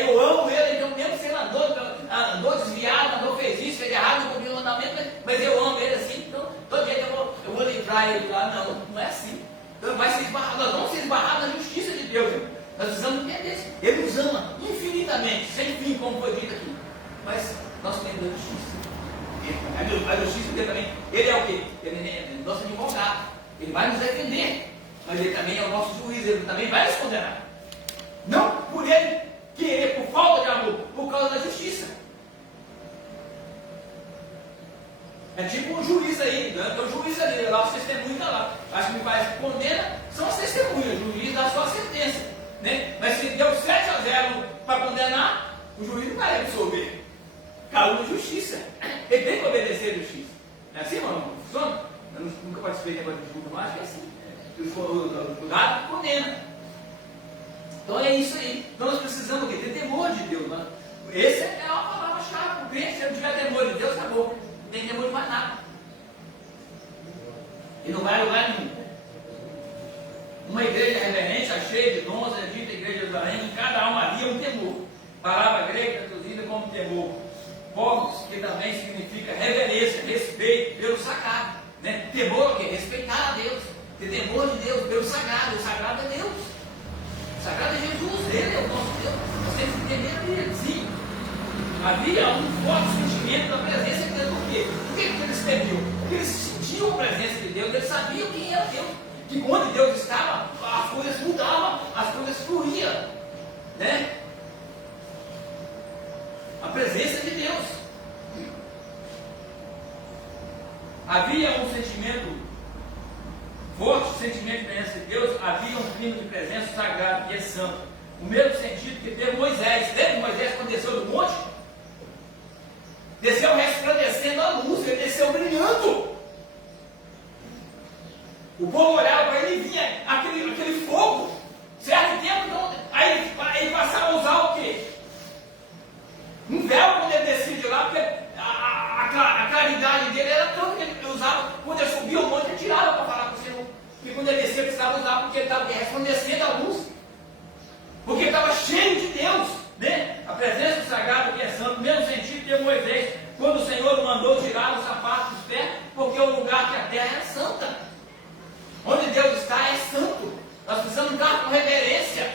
eu amo ele, então mesmo se ele andou desviado, andou, fez isso, fez errado, não cumpriu o mandamento, mas eu amo ele assim, então todo dia eu vou livrar ele lá. Não, não é assim. Então vai ser esbarrado, nós vamos ser esbarrados na justiça de Deus, irmão. Nós precisamos entender isso. Ele nos ama infinitamente, sem fim, como foi dito aqui. Mas nós temos a justiça. A justiça dele também, ele é o quê? Ele é nosso advogado. Ele vai nos defender. Mas ele também é o nosso juiz, ele também vai nos condenar. Não por ele querer, por falta de amor, por causa da justiça. É tipo um juiz aí, né? Tem um juiz ali, lá os testemunhos estão lá. Acho que me parece que condena são as testemunhas, o juiz dá só a sentença. Né? Mas se deu 7-0 para condenar, o juiz não vai absolver. Caiu na justiça. Ele tem que obedecer a justiça. É assim, irmão? Funciona? Eu nunca participei de negócio de julgamento, mas acho que é assim. O julgado condena. Então é isso aí. Então nós precisamos ter temor de Deus. Né? Essa é uma palavra-chave. O crente, se não tiver temor de Deus, acabou. Não tem temor de mais nada. E não vai a lugar nenhum. Uma igreja reverente, cheia de dons, é dita igreja de Jerusalém, em cada alma havia um temor. Palavra grega traduzida como temor. Povos, que também significa reverência, respeito pelo sagrado. Né? Temor, o quê? Respeitar a Deus. Ter temor de Deus pelo sagrado. O sagrado é Deus. O sagrado é Jesus, Ele é o nosso Deus. Nós temos que entender a Bíblia, sim. Havia um forte sentimento da presença de Deus. Por quê? Por que eles temiam? Porque eles sentiam a presença de Deus, eles sabiam quem era Deus. Que onde Deus estava, as coisas mudavam, as coisas fluíam. Né? A presença de Deus. Havia um sentimento forte, sentimento de presença de Deus, havia um clima de presença sagrado, que é santo. O mesmo sentido que teve Moisés. Lembra que Moisés, quando desceu do monte? Desceu resplandecendo a luz, ele desceu brilhando. O povo olhava para ele e vinha aquele fogo. Certo tempo, então, aí ele passava a usar o quê? Um véu quando ele descia de lá, porque a claridade dele era tanto que ele usava. Quando ele subia o monte, ele tirava para falar com o Senhor. E quando ele descia, ele precisava usar, porque ele estava resplandecendo a luz. Porque ele estava cheio de Deus. Né? A presença do sagrado que é santo, no mesmo sentido de Moisés, quando o Senhor o mandou tirar os sapatos dos pés, porque o lugar que a terra é santa. Onde Deus está é santo. Nós precisamos dar com reverência.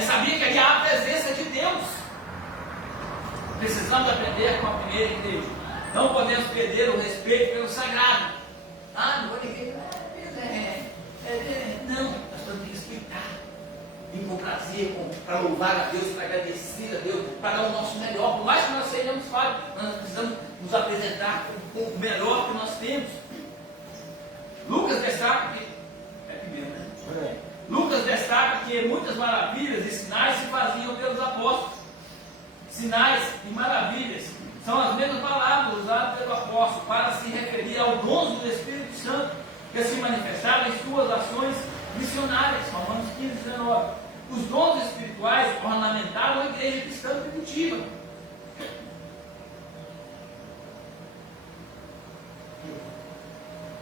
Sabia que ali há a presença de Deus. Precisamos aprender com a primeira igreja. Não podemos perder o respeito pelo sagrado. Não vou ninguém. Não, nós temos que respeitar. E com prazer, para louvar a Deus, para agradecer a Deus, para dar o nosso melhor. Por mais que nós sejamos falhos, nós precisamos nos apresentar com o melhor que nós temos. Lucas destaca que. Lucas destaca que muitas maravilhas e sinais se faziam pelos apóstolos. Sinais e maravilhas são as mesmas palavras usadas pelo apóstolo para se referir ao dom do Espírito Santo que se manifestaram em suas ações missionárias. Romanos 15, 19. Os dons espirituais ornamentaram a igreja cristã primitiva.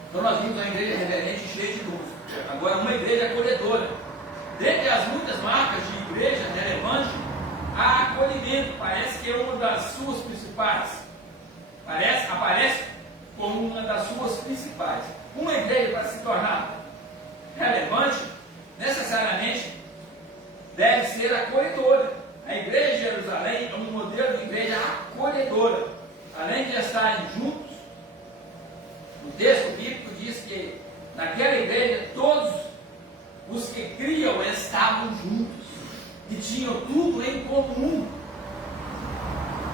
Então nós vimos uma igreja reverente e cheia de luz. Agora uma igreja acolhedora. Dentre as muitas marcas de igreja relevante, há acolhimento. Parece que é uma das suas principais. Aparece como uma das suas principais. Uma igreja, para se tornar relevante, necessariamente deve ser acolhedora. A igreja de Jerusalém é um modelo de igreja acolhedora. Além de estarem juntos, o texto bíblico diz que naquela igreja todos os que criam estavam juntos e tinham tudo em comum.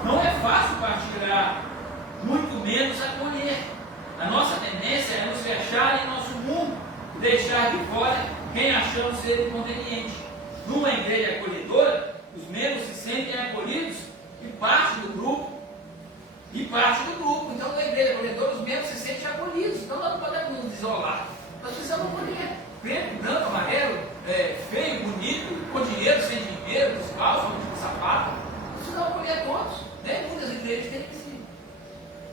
Não é fácil partilhar, muito menos acolher. A nossa tendência é nos fechar em nosso mundo e deixar de fora quem achamos ser inconveniente. Numa igreja acolhedora, os membros se sentem acolhidos e parte do grupo. Então, na igreja acolhedora, os membros se sentem acolhidos. Então, nós não podemos nos isolar. Nós precisamos acolher. Preto, branco, amarelo, feio, bonito, com dinheiro, sem dinheiro, descalço, de sapato. Nós precisamos acolher todos. Né? Muitas igrejas têm que ser.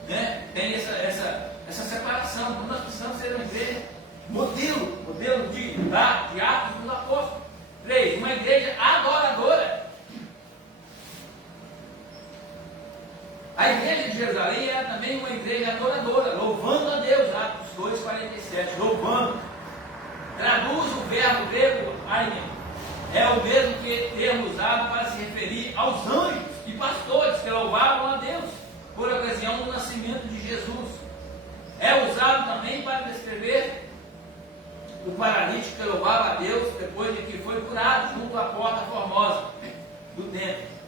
Né? Tem essa separação. Então, nós precisamos ser uma igreja modelo de atos dos apóstolos. A igreja de Jerusalém era também uma igreja adoradora, louvando a Deus, Atos 2,47, louvando. Traduz o verbo grego aimen, é o mesmo que termo usado para se referir aos anjos e pastores que louvavam a Deus por ocasião do nascimento de Jesus. É usado também para descrever o paralítico que louvava a Deus depois de que foi curado junto à porta formosa do templo.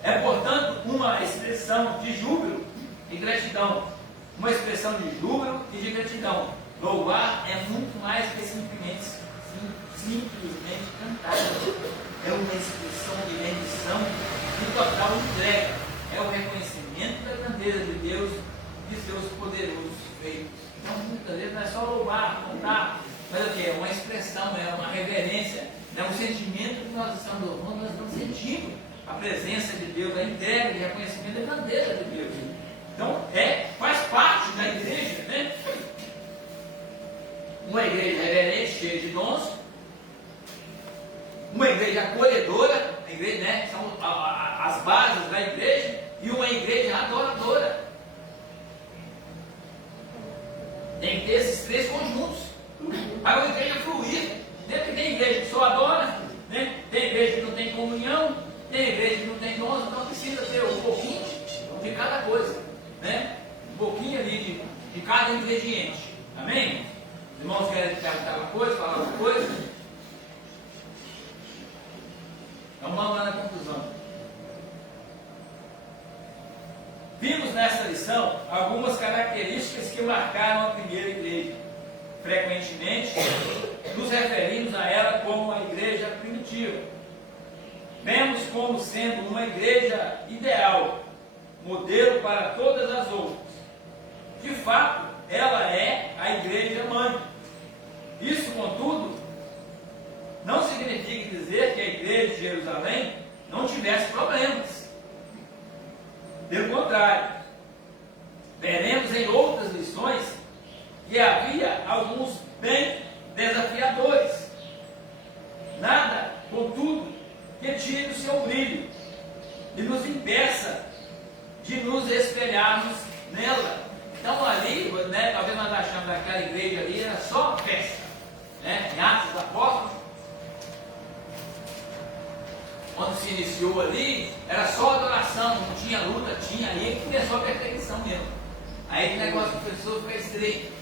É, portanto, uma expressão de júbilo e gratidão. Uma expressão de júbilo e de gratidão. Louvar é muito mais que simplesmente cantar. É uma expressão de rendição e total entrega. É o reconhecimento da grandeza de Deus e de seus poderosos feitos. Então, muitas vezes não é só louvar, cantar, mas o que? É uma expressão, é uma reverência, é um sentimento que nós estamos louvando, nós estamos sentindo a presença de Deus, a entrega e reconhecimento da grandeza de Deus. Então, faz parte da igreja, né? Uma igreja reverente, cheia de dons, uma igreja acolhedora, a igreja, né, são as bases da igreja, e uma igreja adoradora. Tem que ter esses três conjuntos. Aí uma igreja fluir. Dentro tem igreja que só adora, né? Tem igreja que não tem comunhão, tem igreja que não tem dons, então precisa ter um pouquinho de cada coisa, né? Um pouquinho ali de cada ingrediente. Amém? Os irmãos querem perguntar uma coisa, falar uma coisa? Então vamos lá na conclusão. Vimos nessa lição algumas características que marcaram a primeira igreja. Frequentemente, nos referimos a ela como a igreja primitiva. Vemos como sendo uma igreja ideal, modelo para todas as outras. De fato, ela é a igreja mãe. Isso, contudo, não significa dizer que a igreja de Jerusalém não tivesse problemas. Pelo contrário, veremos em outras lições que havia alguns bem desafiadores. Nada, contudo, que tire o seu brilho e nos impeça de nos espelharmos nela. Então ali, né, talvez nós achamos que aquela igreja ali era só festa, né? Em Atos dos Apóstolos, quando se iniciou ali, era só adoração, não tinha luta, tinha aí que começou a perseguição mesmo. Aí que o negócio começou a ficar estreito,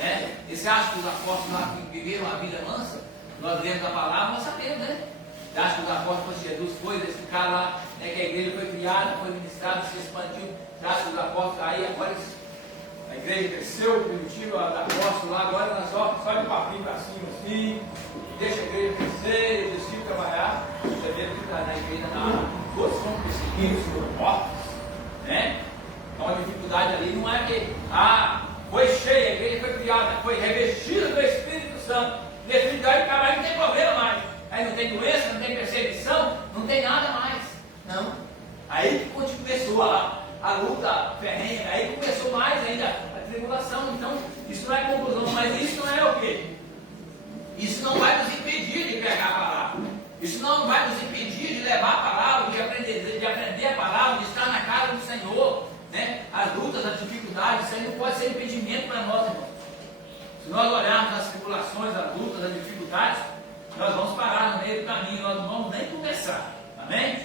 né? Esse Atos dos Apóstolos lá que viveram a vida mansa, nós lemos a palavra, nós sabemos, né? Atos dos Apóstolos, quando Jesus foi, eles ficaram lá, né, que a igreja foi criada, foi ministrada, se expandiu. Atos dos Apóstolos, aí agora a igreja cresceu, primitiva, da apóstolo lá, agora nós só de papinho para cima assim, deixa a igreja crescer, os discípulos trabalhar. Você vê que está na igreja, todos são perseguidos, foram mortos, né? Então a dificuldade ali não é que, foi cheia, a igreja foi criada, foi revestida do Espírito Santo, o Espírito Santo não tem problema mais, aí não tem doença, não tem perseguição, não tem nada mais, não. Aí que começou a luta ferrenha, aí começou mais ainda a tribulação. Então, isso não é conclusão, mas isso não é o quê? Isso não vai nos impedir de pregar a palavra, isso não vai nos impedir de levar a palavra, de aprender a palavra, de estar na casa do Senhor, né? As lutas, as dificuldades, isso aí não pode ser impedimento para nós, irmãos. Se nós olharmos as tribulações, as lutas, as dificuldades, nós vamos parar no meio do caminho, nós não vamos nem começar. Amém?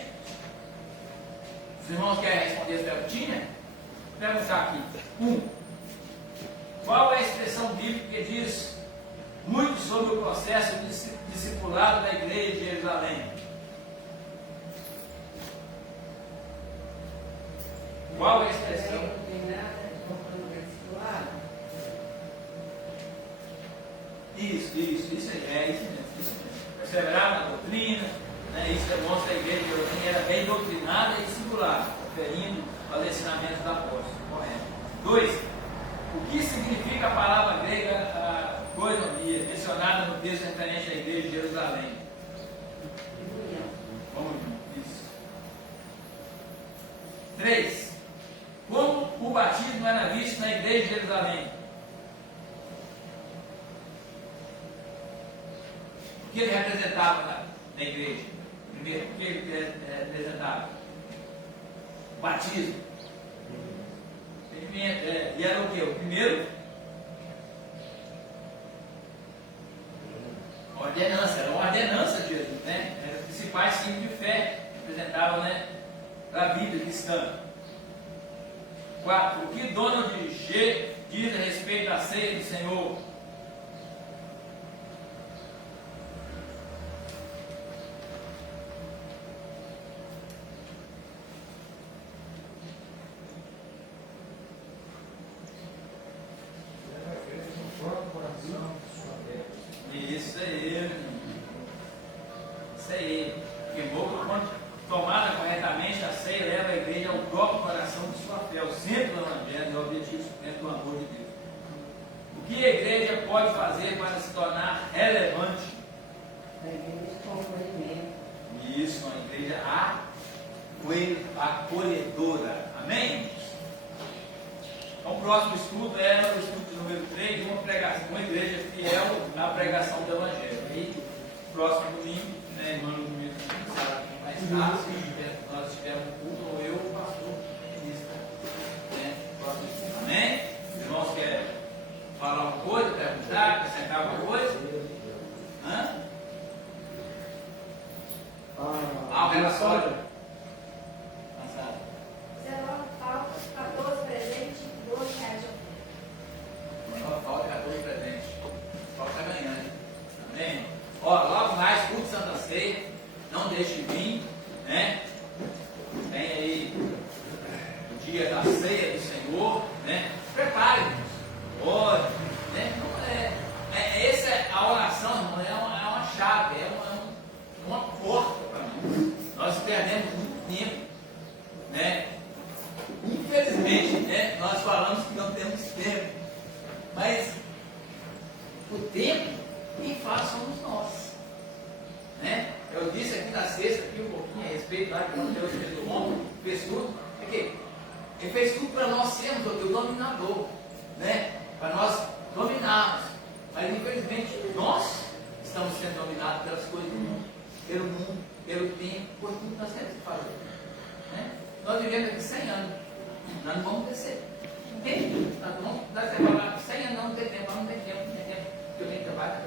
Os irmãos querem responder essa perguntinha? Vou perguntar aqui. Qual é a expressão bíblica que diz muito sobre o processo de discipulado da igreja de Jerusalém? Qual é a expressão? Não tem nada de discipulado. Isso mesmo. Perseverar na doutrina, né? Isso demonstra que a igreja de Jerusalém era bem doutrinada e discipulada, referindo aos ensinamentos do apóstolo. Correto. 2. O que significa a palavra grega koinonia, mencionada no texto referente à igreja de Jerusalém? Vamos ver isso. 3. Como o batismo era visto na igreja de Jerusalém? O que ele representava na igreja? Primeiro, o que ele representava? O batismo. pimenta, e era o que? O primeiro? Ordenança, era uma ordenança de Jesus, né? Eram os principais signos de fé que representavam, né, a vida cristã. 4. O que Donald G diz a respeito da ceia do Senhor? Isso aí. Isso aí. Quando tomada corretamente, a ceia leva a igreja ao próprio coração de sua fé, ao centro do evangelho e ao objetivo supremo do amor de Deus. O que a igreja pode fazer para se tornar relevante? A igreja com acolhimento. Isso, uma igreja acolhedora. Amém? Então, o próximo estudo é o estudo número 3, uma igreja fiel na pregação do Evangelho. E próximo domingo, né, irmão, domingo mais tarde, nós tivemos um culto, ou eu, o pastor, ministro. Né? Próximo estudo. Amém? Os irmãos querem falar uma coisa, perguntar, acrescentar alguma coisa? Hã? O relatório. Passado. 19 faltas, 14 presentes, 12 reais. Falta 14 presentes. Falta ganhando. Amém? Ó, logo mais, culto Santa Ceia. Não deixe de vir, né? Tem aí o dia da ceia do Senhor, né? Prepare-nos. Ore, né? Essa é a oração, irmão, é uma chave, é uma porta para nós. Nós perdemos muito tempo, né? Infelizmente, né? Nós falamos que não temos tempo, mas o tempo quem faz somos nós, né? Eu disse aqui na sexta aqui um pouquinho a respeito lá de quando Deus fez o homem, fez tudo, porque Ele fez tudo para nós sermos o dominador, né? Para nós dominarmos, mas infelizmente nós estamos sendo dominados pelas coisas do mundo, pelo tempo, por tudo que nós temos que fazer, né? Nós vivemos aqui 100 anos, nós não vamos descer, não tem tempo, nós temos que falar 100 anos, não tem tempo, não tem tempo, porque eu nem trabalho, não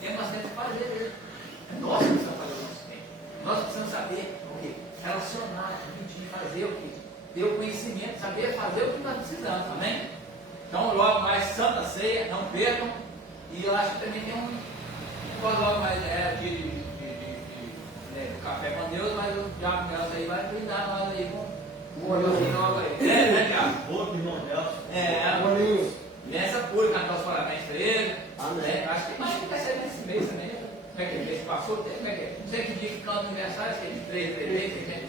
tem mais tempo de fazer mesmo. Nós precisamos fazer o nosso tempo, nós precisamos saber o quê? Relacionar, dividir, fazer o quê? Ter o conhecimento, saber fazer o que nós precisamos, amém? Então, logo mais Santa Ceia, não percam, e eu acho que também tem logo mais do café com Deus, mas o Diabo Nelson aí vai brindar nós aí com o olhinho logo aí. Né, Diabo? Outro irmão Nelson. Olhinho. Nessa pura, cantar os parabéns para ele. Né? Acho que vai ser nesse mês também, né? Como é que é? Mês passou? Como é que é? Não sei que dia que canta o aniversário, acho que é de 3 meses, né?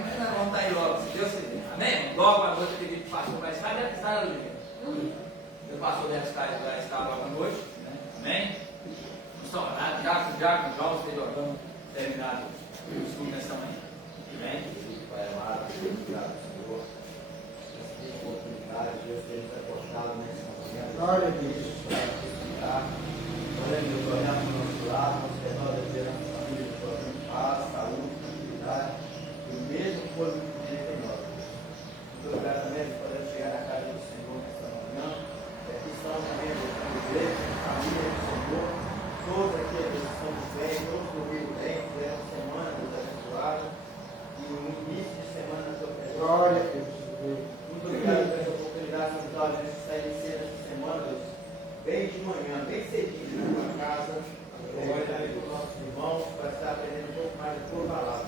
Mas nós vamos estar aí logo, se Deus quiser. Amém? Logo à noite, aquele que passou vai estar, deve estar ali. O pastor deve estar logo à noite. Né? Amém? Não estão orados, Diácono João esteja orando, terminado o estudo nesta manhã. Amém? Pai amado, obrigado, Senhor. Essa oportunidade, Deus, tem nos aportado nessa manhã. Glória a Deus. Olha, Deus, olhar para o nosso lado, nosso redor, Deus, a nossa família, de paz, saúde, tranquilidade, e o mesmo corpo que vive em nós. Muito obrigado também por poder chegar na casa do Senhor nesta manhã. E aqui estão também a igreja, a família do Senhor, todos aqui que estão bem, todos dormindo bem, tiveram semana Deus abençoada, e o início de semana na sua presença. Glória a Deus. Muito obrigado por essa oportunidade que nos dá de estar iniciando essa semana, Deus, bem de manhã, bem cedinho na sua casa, olhando para os nossos irmãos, para estar aprendendo um pouco mais da tua palavra.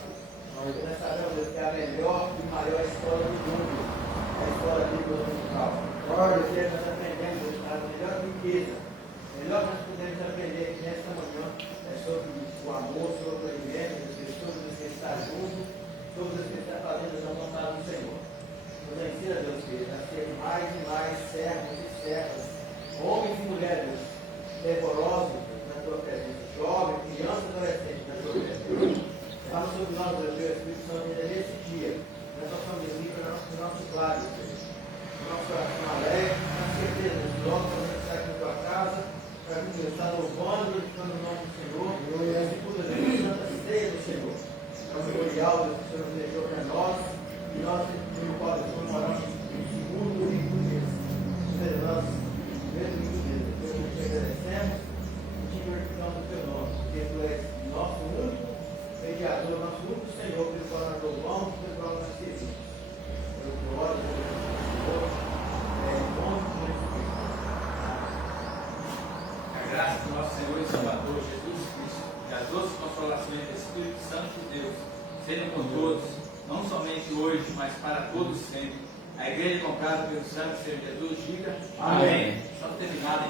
Nós sabemos, Deus, que é a melhor e maior escola do mundo, a escola bíblica musical. Glória a Deus, nós aprendemos, Deus, a melhor riqueza, melhor que nós podemos aprender aqui nesta manhã é sobre o amor, sobre o acolhimento, sobre o que está junto, sobre o que está fazendo a vontade do Senhor. Nos ensina, Deus querido, a ser mais e mais servos e servas, homens e mulheres fervorosos na tua presença, jovens, crianças e adolescentes na tua presença. Fala sobre nós, Deus, o Espírito Santo, ainda nesse dia, nós somos livres no nosso claro, Deus. No nosso coração alegre, na certeza, Deus, logo quando a gente sai da tua casa, para que Deus está louvando e glorificando o nome do Senhor, e as disputas da Santa Ceia do Senhor. Nosso memorial, Deus, que o Senhor nos deixou para nós, e nós, no qual Deus, moramos seguro, do nosso Senhor e Salvador Jesus Cristo e as doces consolações do Espírito Santo de Deus sejam com todos, não somente hoje, mas para todos sempre. A igreja comprada pelo sangue do Senhor Jesus diga amém. Estamos terminados.